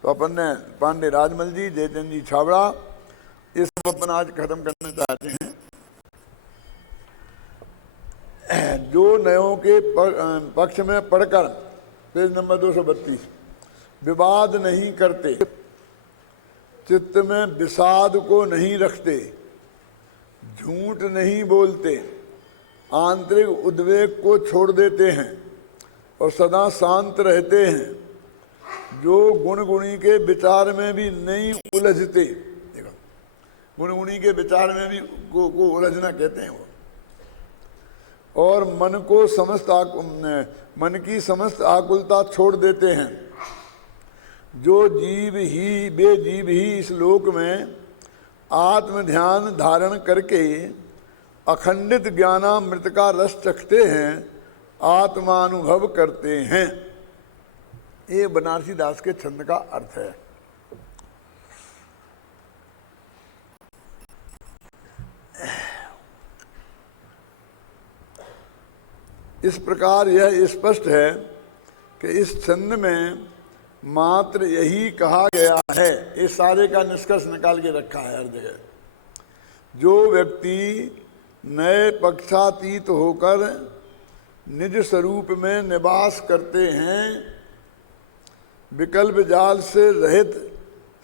तो अपन ने पांडे राजमल जी, जयचंद जी छाबड़ा, ये सब अपन आज खत्म करना चाहते हैं। जो नयों के पक्ष में पढ़कर, पेज नंबर 232, विवाद नहीं करते, चित्त में विषाद को नहीं रखते, झूठ नहीं बोलते, आंतरिक उद्वेग को छोड़ देते हैं और सदा शांत रहते हैं, जो गुण गुणी के विचार में भी नहीं उलझते। देखो, गुण गुणी के विचार में भी को उलझना कहते हैं वो। और मन की समस्त आकुलता छोड़ देते हैं, जो बेजीव ही इस लोक में आत्म ध्यान धारण करके अखंडित ज्ञानामृत का रस चखते हैं, आत्मानुभव करते हैं। ये बनारसी दास के छंद का अर्थ है। इस प्रकार यह स्पष्ट है कि इस छंद में मात्र यही कहा गया है, इस सारे का निष्कर्ष निकाल के रखा है हर जगह। जो व्यक्ति नए पक्षातीत होकर निज स्वरूप में निवास करते हैं, विकल्प जाल से रहित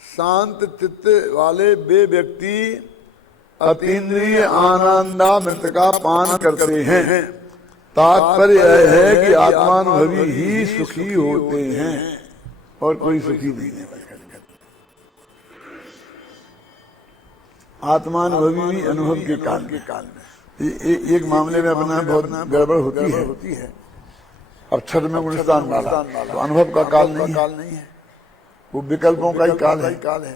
शांत चित्त वाले वे व्यक्ति अतीन्द्रिय आनंदामृत का पान करते हैं। तात्पर्य यह है कि आत्मानुभवी ही सुखी होते हैं और कोई सुखी नहीं है। आत्मानुभवी भी अनुभव के काल में एक मामले में अपना बहुत गड़बड़ होती है। अब छठ में गुणस्थान वाला तो अनुभव का काल नहीं है, वो विकल्पों का ही काल है।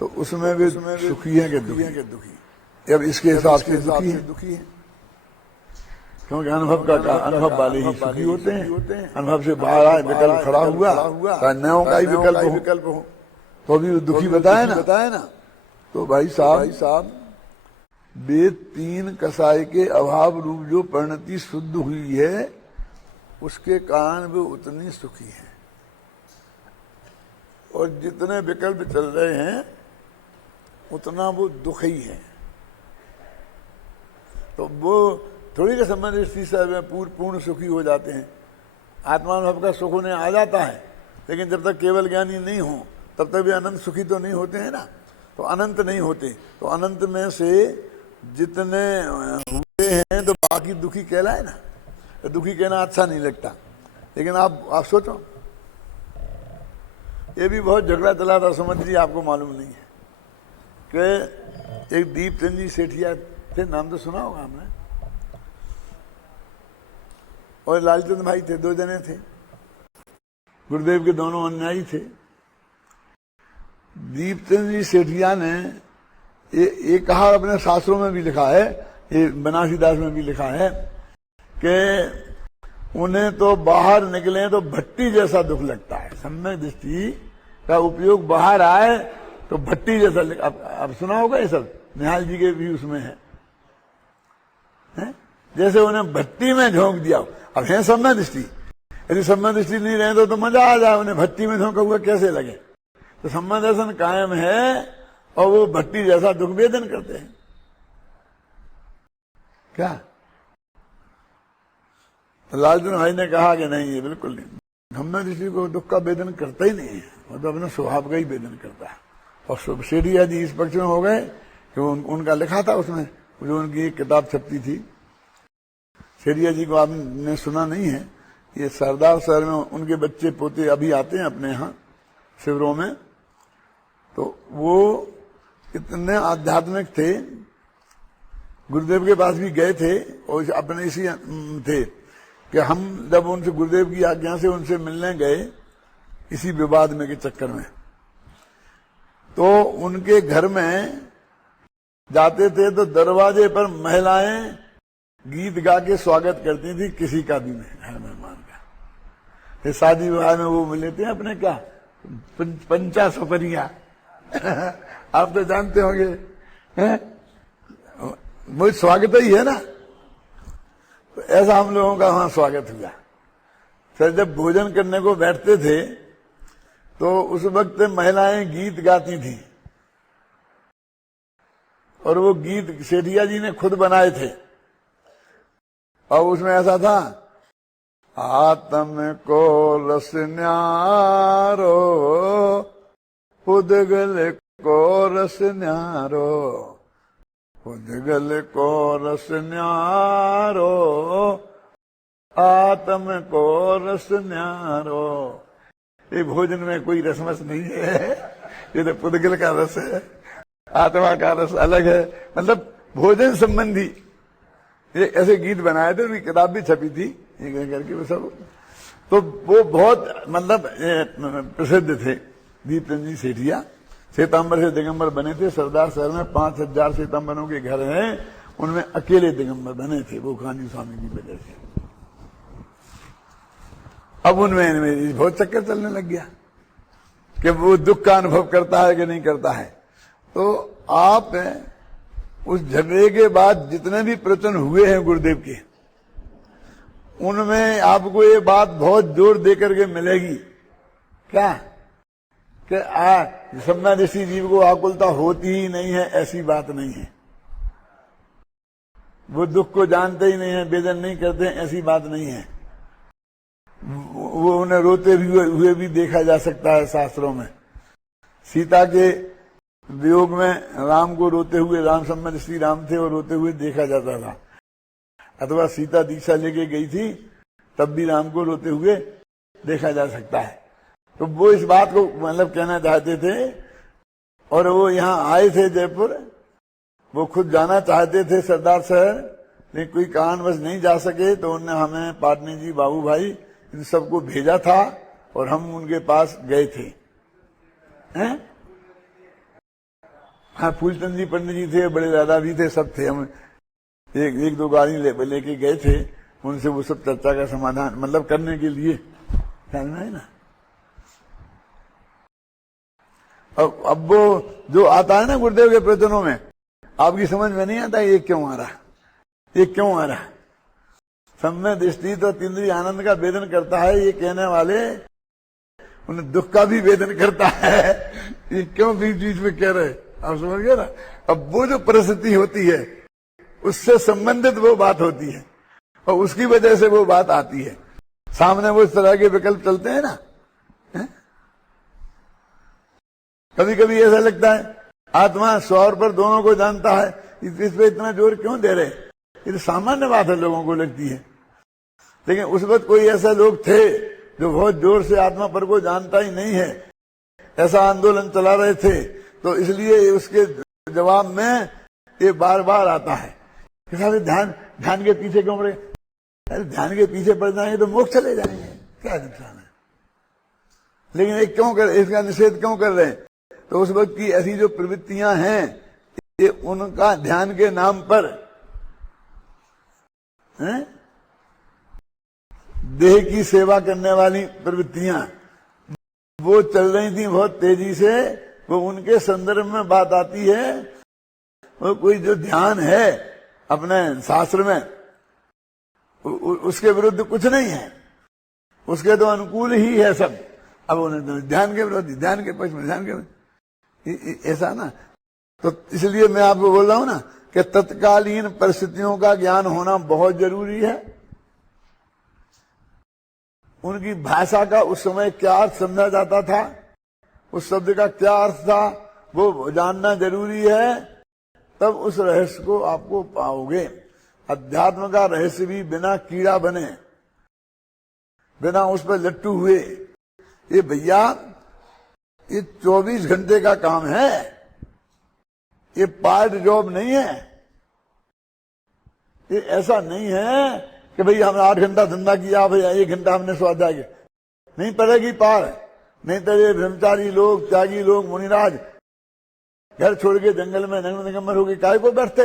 तो उसमें भी सुखी है कि दुखी। अब इसके हिसाब से दुखी है, क्योंकि अनुभव का अनुभव वाले ही सुखी होते हैं। अनुभव से बाहर आए, विकल्प खड़ा हुआ, नयों का ही विकल्प हो तो अभी दुखी बताए ना। तो भाई साहब वे तीन कसाई के अभाव रूप जो परिणति शुद्ध हुई है, उसके कारण वे उतनी सुखी है। और जितने विकल्प चल रहे हैं उतना वो दुखी है। तो वो थोड़ी का संबंध इस चीज से पूर्ण सुखी हो जाते हैं। आत्मानुभव का सुख उन्हें आ जाता है, लेकिन जब तक केवल ज्ञानी नहीं हो तब तक भी अनंत सुखी तो नहीं होते हैं ना। तो अनंत नहीं होते, तो अनंत में से जितने हुए हैं तो बाकी दुखी कहलाए ना। तो दुखी कहना अच्छा नहीं लगता, लेकिन आप सोचो, ये भी बहुत झगड़ा चला था, समझ लीजिए आपको मालूम नहीं है कि एक दीपचंद जी सेठिया थे, नाम तो सुना होगा हमने, और लालचंद भाई थे, दो जने थे, गुरुदेव के दोनों अनुयायी थे। दीपचंद जी सेठिया ने ये कहा, अपने शास्त्रों में भी लिखा है, ये बनारसी दास में भी लिखा है कि उन्हें तो बाहर निकले तो भट्टी जैसा दुख लगता है। सम्यक दृष्टि का उपयोग बाहर आए तो भट्टी जैसा, अब सुना होगा ये सब, निहाल जी के भी उसमें है? जैसे उन्हें भट्टी में झोंक दिया। अब है सम्य दृष्टि, यदि सम्य दृष्टि नहीं रहे तो मजा आ जाए, उन्हें भट्टी में झोंका हुआ कैसे लगे। तो सम्य दर्शन कायम है और वो भट्टी जैसा दुख वेदन करते हैं क्या? तो लालचंद भाई ने कहा कि नहीं, ये बिल्कुल नहीं, सम्य दृष्टि को दुख का वेदन करता ही नहीं है, वो तो अपने स्वभाव का ही वेदन करता है। और शेरिया जी इस पक्ष में हो गए कि उनका लिखा था उसमें, जो उनकी एक किताब छपती थी। शेरिया जी को आपने सुना नहीं है, ये सरदार शहर में उनके बच्चे पोते अभी आते हैं अपने यहाँ शिविरों में, तो वो इतने आध्यात्मिक थे, गुरुदेव के पास भी गए थे और अपने इसी थे कि हम जब उनसे गुरुदेव की आज्ञा से उनसे मिलने गए इसी विवाद में के चक्कर में, तो उनके घर में जाते थे तो दरवाजे पर महिलाएं गीत गा के स्वागत करती थी किसी का भी मेहमान का। शादी विवाह में वो मिले थे अपने क्या पंचा सफरिया आप तो जानते होंगे, वो स्वागत ही है ना। तो ऐसा हम लोगों का वहां स्वागत हुआ। सर जब भोजन करने को बैठते थे तो उस वक्त महिलाएं गीत गाती थी और वो गीत शेठिया जी ने खुद बनाए थे और उसमें ऐसा था, आत्म को रस न्यारो उदगल को रस न्यारो, उदगल को रस न्यारो आत्म को रस न्यारो। ये भोजन में कोई रसमस नहीं है, ये तो पुदगल का रस है, आत्मा का रस अलग है। मतलब भोजन संबंधी ये ऐसे गीत बनाए थे, उनकी किताब भी छपी थी ये करके वो सब। तो वो बहुत मतलब प्रसिद्ध थे दीपचंद जी सेठिया। श्वेतांबर से दिगंबर बने थे। सरदार शहर में 5000 श्वेतांबरों के घर हैं, उनमें अकेले दिगंबर बने थे वो खानी स्वामी की वजह से। अब उनमें बहुत चक्कर चलने लग गया कि वो दुख का अनुभव करता है कि नहीं करता है। तो आप उस झगड़े के बाद जितने भी प्रवचन हुए हैं गुरुदेव के, उनमें आपको ये बात बहुत जोर देकर के मिलेगी क्या कि सम्यदृष्टि जीव को आकुलता होती ही नहीं है, ऐसी बात नहीं है। वो दुख को जानते ही नहीं है, वेदन नहीं करते, ऐसी बात नहीं है। वो उन्हें रोते हुए भी देखा जा सकता है शास्त्रों में। सीता के वियोग में राम को रोते हुए, राम सम्बन्ध श्री राम थे और रोते हुए देखा जाता था। अथवा सीता दीक्षा लेके गई थी तब भी राम को रोते हुए देखा जा सकता है। तो वो इस बात को मतलब कहना चाहते थे और वो यहाँ आए थे जयपुर, वो खुद जाना चाहते थे सरदार शहर, लेकिन कोई कारणवश नहीं जा सके। तो उन्होंने हमें पाटनी जी, बाबू भाई, इन सबको भेजा था और हम उनके पास गए थे। हैं? हाँ, फूलचंद जी पंडित जी थे, बड़े दादा भी थे, सब थे। हम एक दो गाड़ी लेके गए थे, उनसे वो सब चर्चा का समाधान मतलब करने के लिए, जानना है ना। अब वो जो आता है ना गुरुदेव के प्रवचनों में, आपकी समझ में नहीं आता ये क्यों आ रहा, ये क्यों आ रहा। सम्य दृष्टि तो तीन्द्रिय आनंद का वेदन करता है, ये कहने वाले उन्हें दुख का भी वेदन करता है। ये क्यों बीच बीच में कह रहे, आप समझ गए ना। अब वो जो परिस्थिति होती है उससे संबंधित वो बात होती है और उसकी वजह से वो बात आती है सामने। वो इस तरह के विकल्प चलते हैं ना। कभी कभी ऐसा लगता है आत्मा स्वौर पर दोनों को जानता है, इस पे इतना जोर क्यों दे रहे। ये तो सामान्य बात है, लोगों को लगती है। लेकिन उस वक्त कोई ऐसे लोग थे जो बहुत जोर से आत्मा पर को जानता ही नहीं है, ऐसा आंदोलन चला रहे थे। तो इसलिए उसके जवाब में ये बार बार आता है कि साहब ध्यान के पीछे क्यों पड़े। अरे ध्यान के पीछे पड़ जाएंगे तो मोक्ष चले जाएंगे, क्या नुकसान है। लेकिन एक क्यों कर, इसका निषेध क्यों कर रहे हैं। तो उस वक्त की ऐसी जो प्रवृत्तियां हैं, ये उनका ध्यान के नाम पर देह की सेवा करने वाली प्रवृत्तियां वो चल रही थी बहुत तेजी से, वो उनके संदर्भ में बात आती है। वो कोई जो ध्यान है अपने शास्त्र में उसके विरुद्ध कुछ नहीं है, उसके तो अनुकूल ही है सब। अब उन्हें ध्यान के विरोधी, ध्यान के पक्ष में, ध्यान के ऐसा ना। तो इसलिए मैं आपको बोल रहा हूं ना कि तत्कालीन परिस्थितियों का ज्ञान होना बहुत जरूरी है। उनकी भाषा का उस समय क्या अर्थ समझा जाता था, उस शब्द का क्या अर्थ था, वो जानना जरूरी है। तब उस रहस्य को आपको पाओगे। अध्यात्म का रहस्य भी बिना कीड़ा बने, बिना उस पर लट्टू हुए, ये भैया ये 24 घंटे का काम है, ये पार्ट जॉब नहीं है। ये ऐसा नहीं है कि भाई हमने 8 घंटा धंधा किया, भैया 1 घंटा हमने स्वाध्याय किया। नहीं पड़ेगी पार। नहीं तो ये ब्रह्मचारी लोग, त्यागी लोग, मुनिराज घर छोड़ के जंगल में नंग निगम्बर होकर काय को बैठते।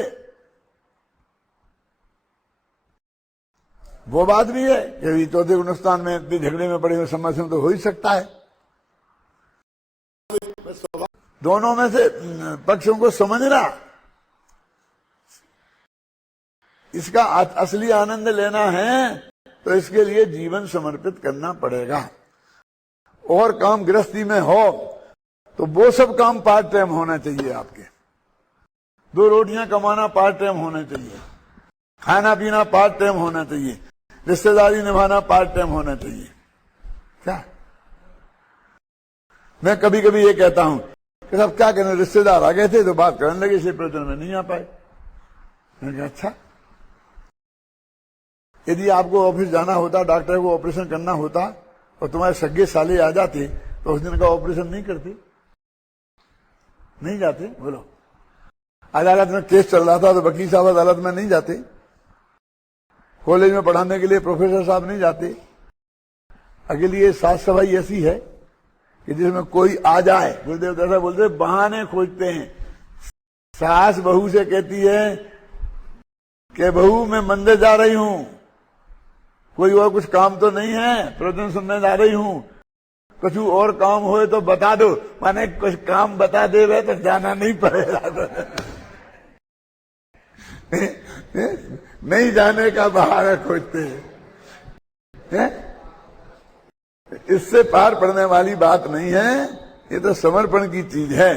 वो बात भी है कि चौथे गुणस्थान में इतने झगड़े में पड़े हुए समस्या तो हो ही सकता है। दोनों में से पक्षों को समझना, इसका असली आनंद लेना है तो इसके लिए जीवन समर्पित करना पड़ेगा। और काम गृहस्थी में हो तो वो सब काम पार्ट टाइम होना चाहिए आपके। 2 रोटियां कमाना पार्ट टाइम होना चाहिए, खाना पीना पार्ट टाइम होना चाहिए, रिश्तेदारी निभाना पार्ट टाइम होना चाहिए। क्या मैं कभी कभी ये कहता हूं कि साहब क्या कहना, रिश्तेदार आ गए थे तो बात करने लगे, इसे प्रवचन में नहीं आ पाए। मैंने कहा अच्छा, यदि आपको ऑफिस जाना होता, डॉक्टर को ऑपरेशन करना होता और तुम्हारे सगे साले आ जाते तो उस दिन का ऑपरेशन नहीं करते, नहीं जाते। बोलो, अदालत में केस चल रहा था तो वकील साहब अदालत में नहीं जाते, कॉलेज में पढ़ाने के लिए प्रोफेसर साहब नहीं जाते। अकेली ये साफ सफाई ऐसी है कि जिसमें कोई आ जाए, गुरुदेव दादा बोलते बहाने खोजते हैं। सास बहू से कहती है कि बहू मैं मंदिर जा रही हूं, कोई और कुछ काम तो नहीं है, प्रवचन सुनने जा रही हूं, कुछ और काम होए तो बता दो। माने कुछ काम बता दे रहे तो जाना नहीं पड़ेगा। नहीं जाने का बहाना खोजते हैं। इससे पार पड़ने वाली बात नहीं है, ये तो समर्पण की चीज है।